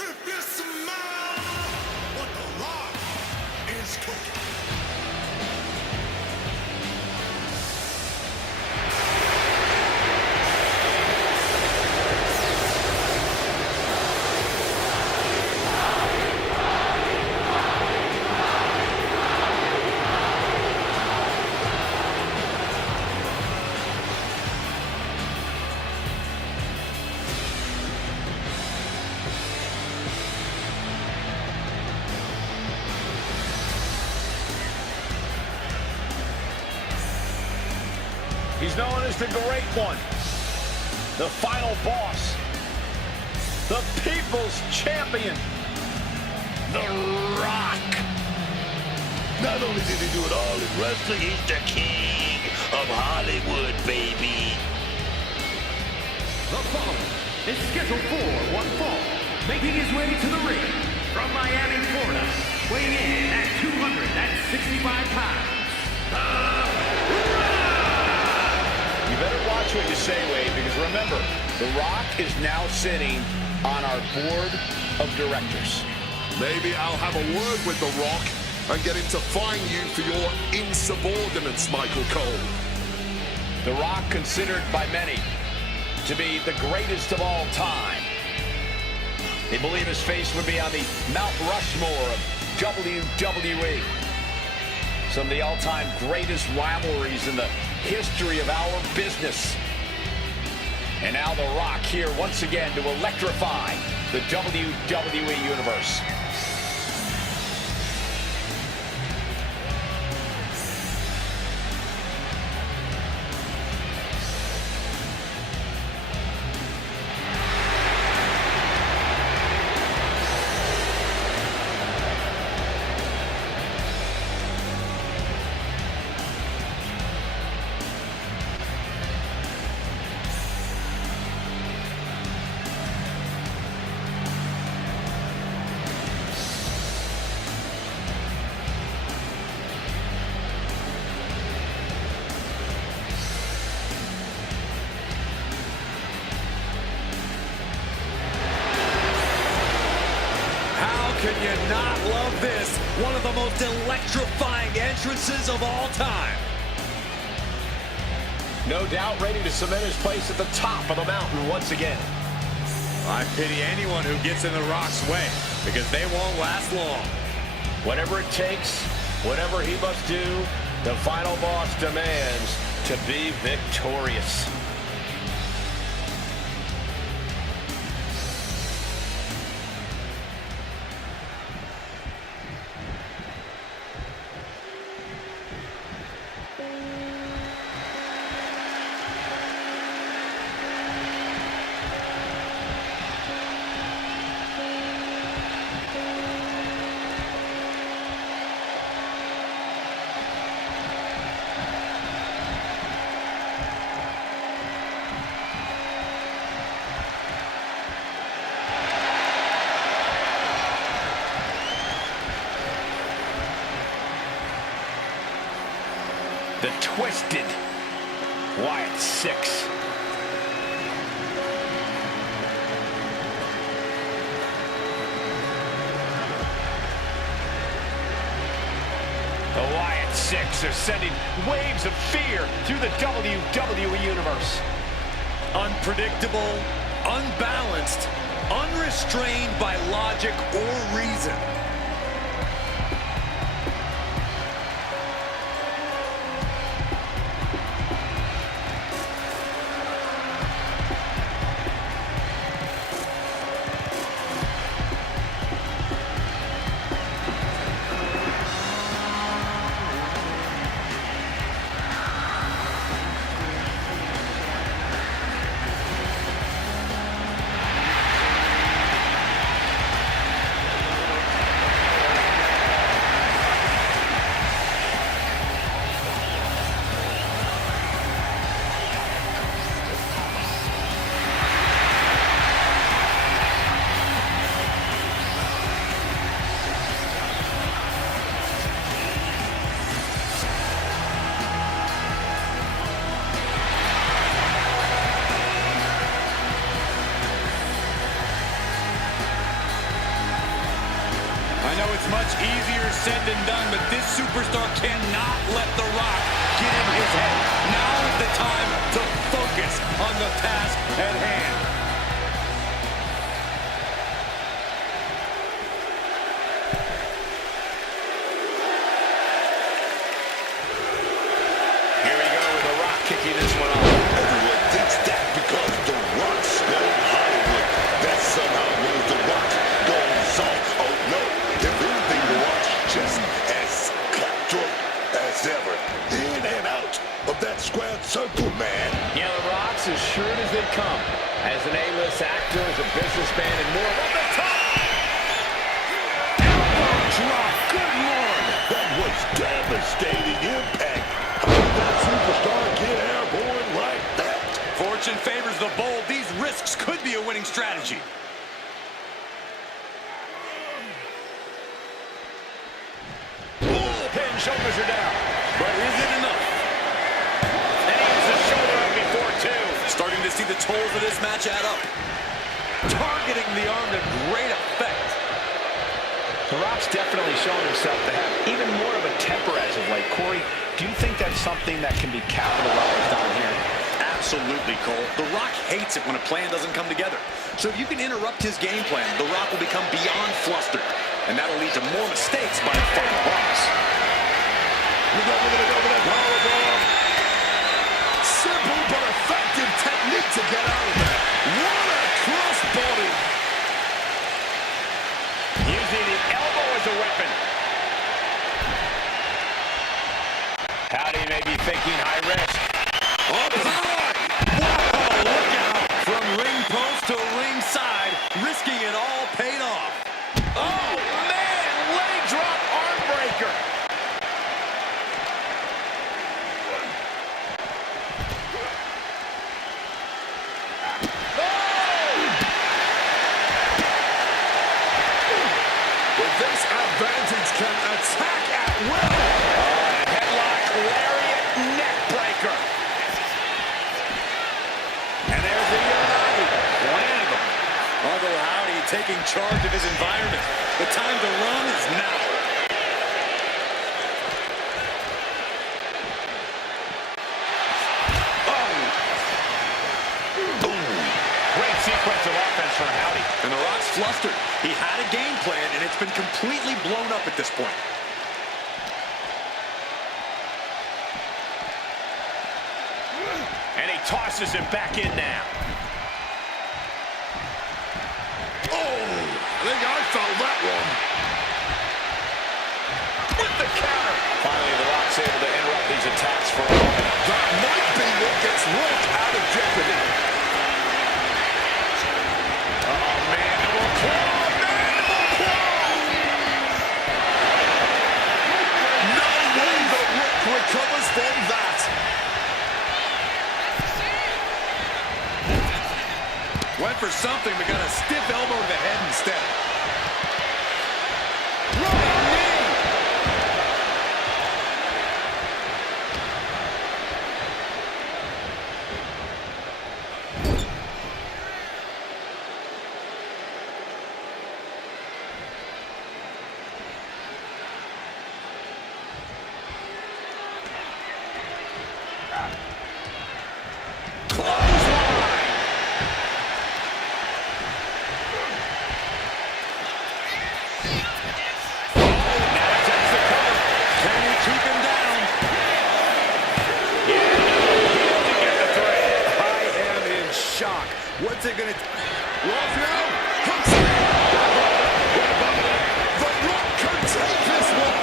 If you smell what the Rock is cooking. He's known as the Great One, the Final Boss, the People's Champion. The Rock. Not only did he do it all in wrestling, he's the king of Hollywood, baby. The following is scheduled for one fall, making his way to the ring from Miami, Florida, weighing in at 265 pounds. You better watch what you say, Wade, because remember, The Rock is now sitting on our board of directors. Maybe I'll have a word with The Rock and get him to fine you for your insubordinates, Michael Cole. The Rock considered by many to be the greatest of all time. They believe his face would be on the Mount Rushmore of WWE. Some of the all-time greatest rivalries in the history of our business. And now The Rock here once again to electrify the WWE Universe. Can you not love this? One of the most electrifying entrances of all time. No doubt ready to cement his place at the top of the mountain once again. I pity anyone who gets in The Rock's way, because they won't last long. Whatever it takes, whatever he must do, the final boss demands to be victorious. The Twisted Wyatt 6. The Wyatt 6 are sending waves of fear through the WWE Universe. Unpredictable, unbalanced, unrestrained by logic or reason. I know it's much easier said than done, but this superstar cannot let The Rock get in his head. Now is the time to focus on the task at hand. Here we go with The Rock kicking this one off. Everyone thinks that because The Rock's going Hollywood, that somehow means The Rock goes off. Oh no, if anything, The Rock's just as cutthroat as ever. In and out of that square circle, man. Yeah, The Rock's as sure as they come. As an A-list actor, as a businessman, and more. From the top! devastating impact. How did that superstar get airborne like that? Fortune favors the bold. These risks could be a winning strategy. Head and shoulders are down. But is it enough? And he has the shoulder up before, too. Starting to see the tolls of this match add up. Targeting the arm to great effect. The Rock's definitely shown himself to have even more of a temper as of late. Corey, do you think that's something that can be capitalized on here? Absolutely, Cole. The Rock hates it when a plan doesn't come together. So if you can interrupt his game plan, The Rock will become beyond flustered. And that'll lead to more mistakes by the final boss. Look at that powerbomb. Simple but effective technique to get out of there. What a crossbody. Using the elbow as a weapon. Howdy may be thinking high risk. Up high! Whoa, look out! From ring post to ringside, risking it all paid off. Oh, man! Leg drop arm breaker. With this advantage can attack at will. Headlock, lariat, neck breaker. And there's the United. Landed him. Uncle Howdy taking charge of his environment. The time to run is now. Great sequence of offense from Howdy. And The Rock's flustered. He had a game plan, and it's been completely blown up at this point. And he tosses him back in now. I think I felt that one. With the counter. Finally, The Rock's able to interrupt these attacks for a moment. That might be what gets Rock out of jeopardy. Oh, mandible claw. Mandible claw. No way that Rock recovers from that. Went for something, but got a stiff elbow to the head instead. Running knee. What's it gonna do? Raphael hooks it. The Rock can take this one.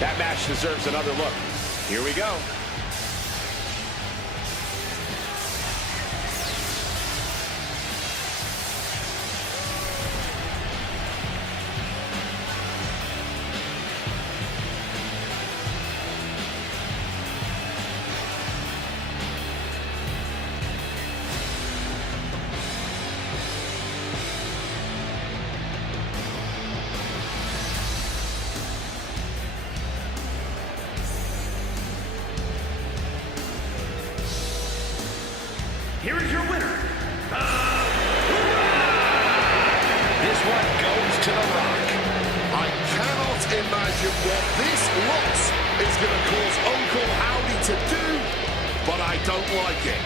That match deserves another look. Here we go. Here is your winner. This one goes to The Rock. I cannot imagine what this loss is going to cause Uncle Howdy to do, but I don't like it.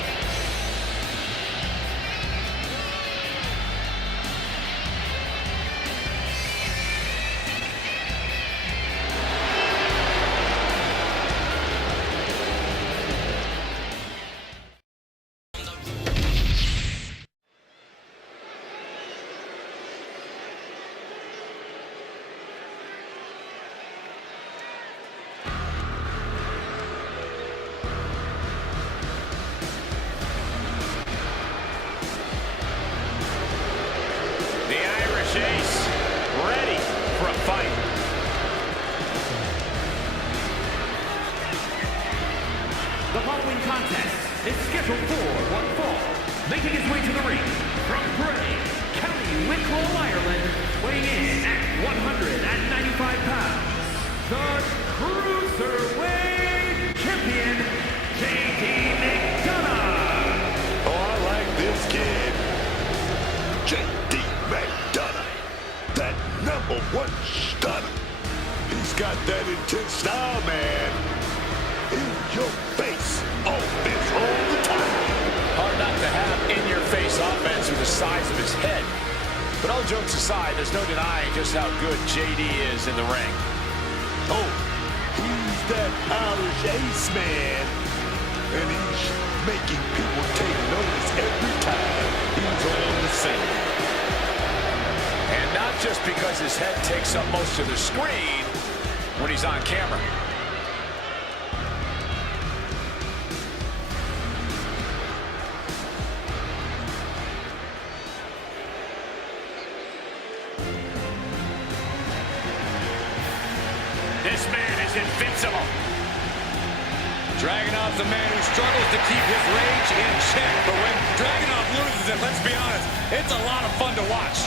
Wicklow, Ireland, weighing in at 195 pounds, the Cruiserweight Champion, JD McDonough. Oh, I like this kid. JD McDonough, that #1 stunner. He's got that intense style, man. In your face, offense all the time. Hard not to have in-your-face offense with the size of his head. But all jokes aside, there's no denying just how good JD is in the ring. Oh, he's that Irish ace, man. And he's making people take notice every time he's on the scene. And not just because his head takes up most of the screen when he's on camera. This man is invincible. Dragunov, the man who struggles to keep his rage in check. But when Dragunov loses it, let's be honest, it's a lot of fun to watch.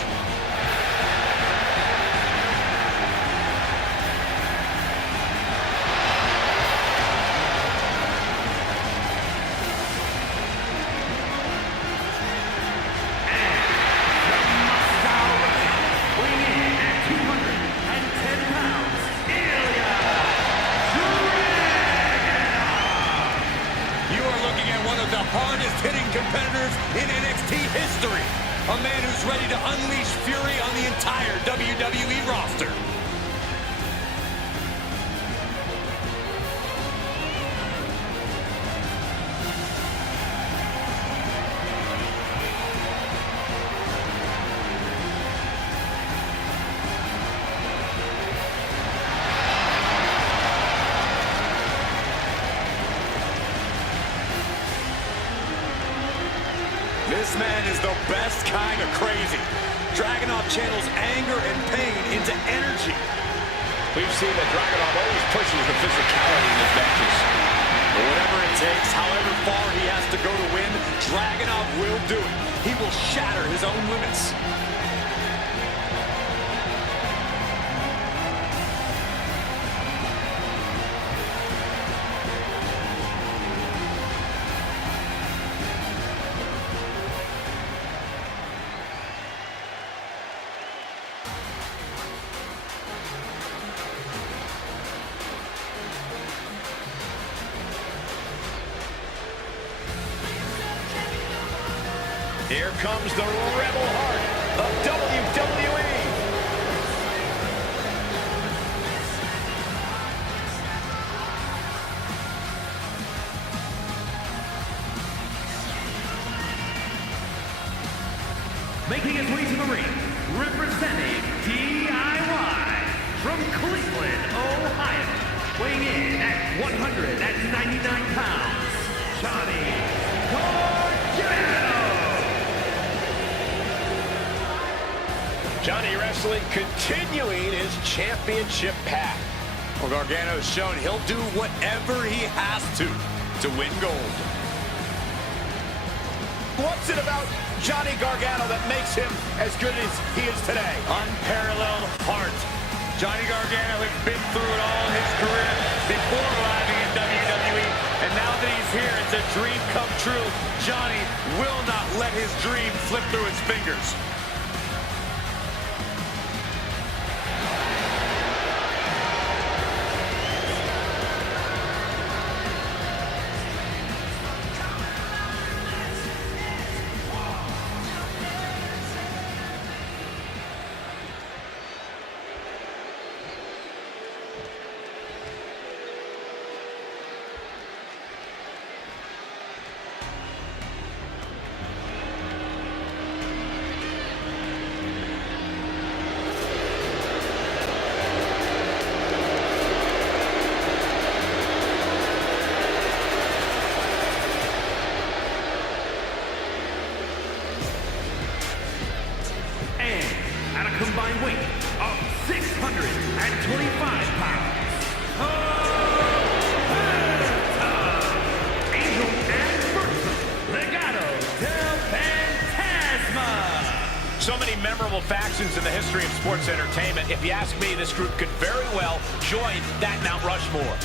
Hardest-hitting competitors in NXT history. A man who's ready to unleash fury on the entire WWE roster. This man is the best kind of crazy. Dragunov channels anger and pain into energy. We've seen that Dragunov always pushes the physicality in his matches. But whatever it takes, however far he has to go to win, Dragunov will do it. He will shatter his own limits. Here comes the rebel heart of WWE. Making his way to the ring, representing DIY from Cleveland, Ohio, weighing in at 199 pounds, Johnny Gargano. Johnny Wrestling continuing his championship path. Well, Gargano has shown he'll do whatever he has to win gold. What's it about Johnny Gargano that makes him as good as he is today? Unparalleled heart. Johnny Gargano has been through it all in his career before arriving in WWE, and now that he's here, it's a dream come true. Johnny will not let his dream slip through his fingers. combined weight of 625 pounds. Angel and Verso, Legado del Fantasma. So many memories memorable factions in the history of sports entertainment. If you ask me, this group could very well join that Mount Rushmore.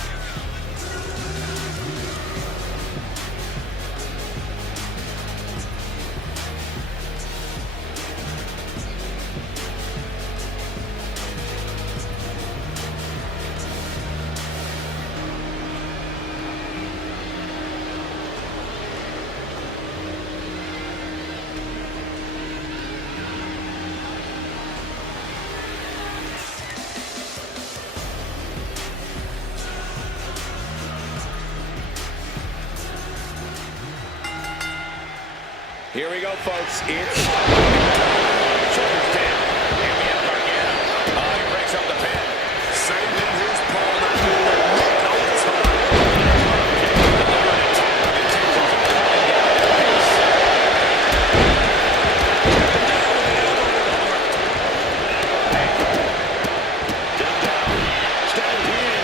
Here we go, folks. It's shoulders down. Here we have Gargano. Oh, he breaks up the pin. Saving his partner in the nick of time. Delivering attack with intentions of cutting down the pace. Dig down. Step in.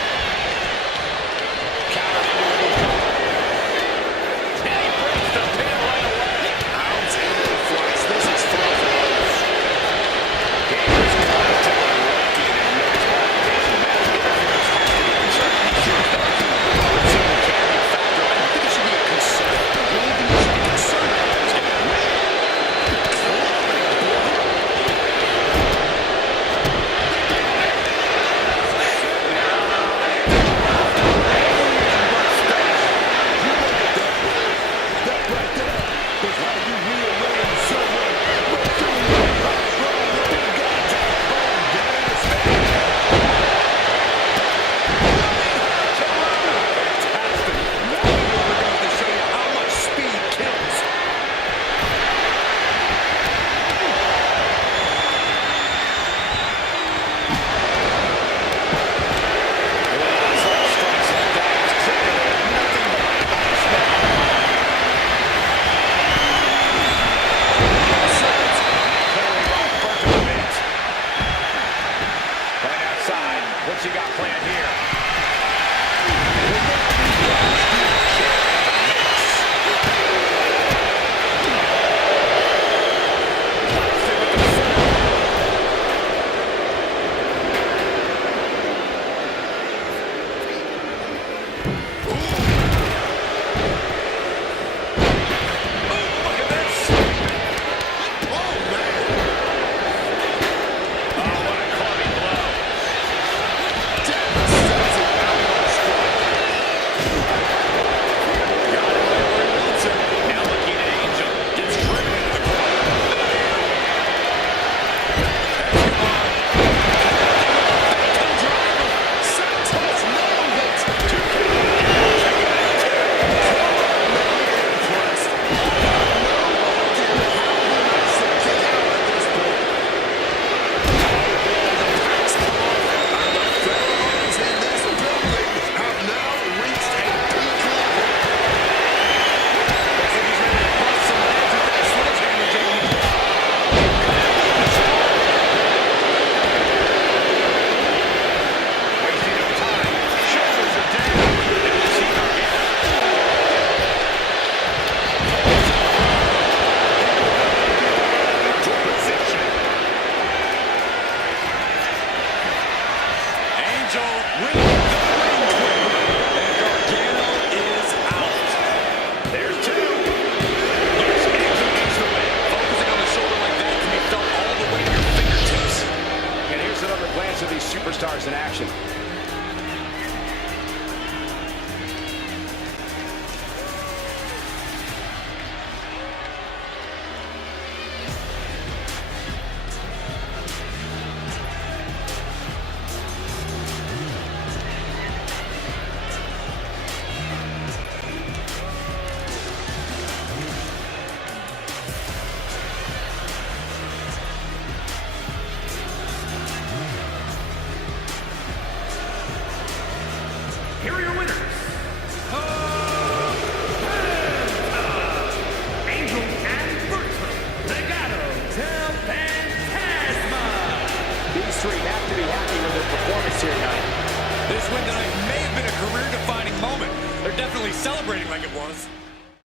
Counter into a new cover. And he breaks the pin right away. Out in a flash. This is far from over. Here's commentary ranking and knows why it doesn't matter. Interference has to be concerned. Superstars who can be a factor. I don't think it should be a concern. The only thing you should be concerned about is getting a win. What you got planned here? Of these superstars in action. Here are your winners. Angel and Verso. Legado del Fantasma. These three have to be happy with their performance here tonight. This win tonight may have been a career-defining moment. They're definitely celebrating like it was.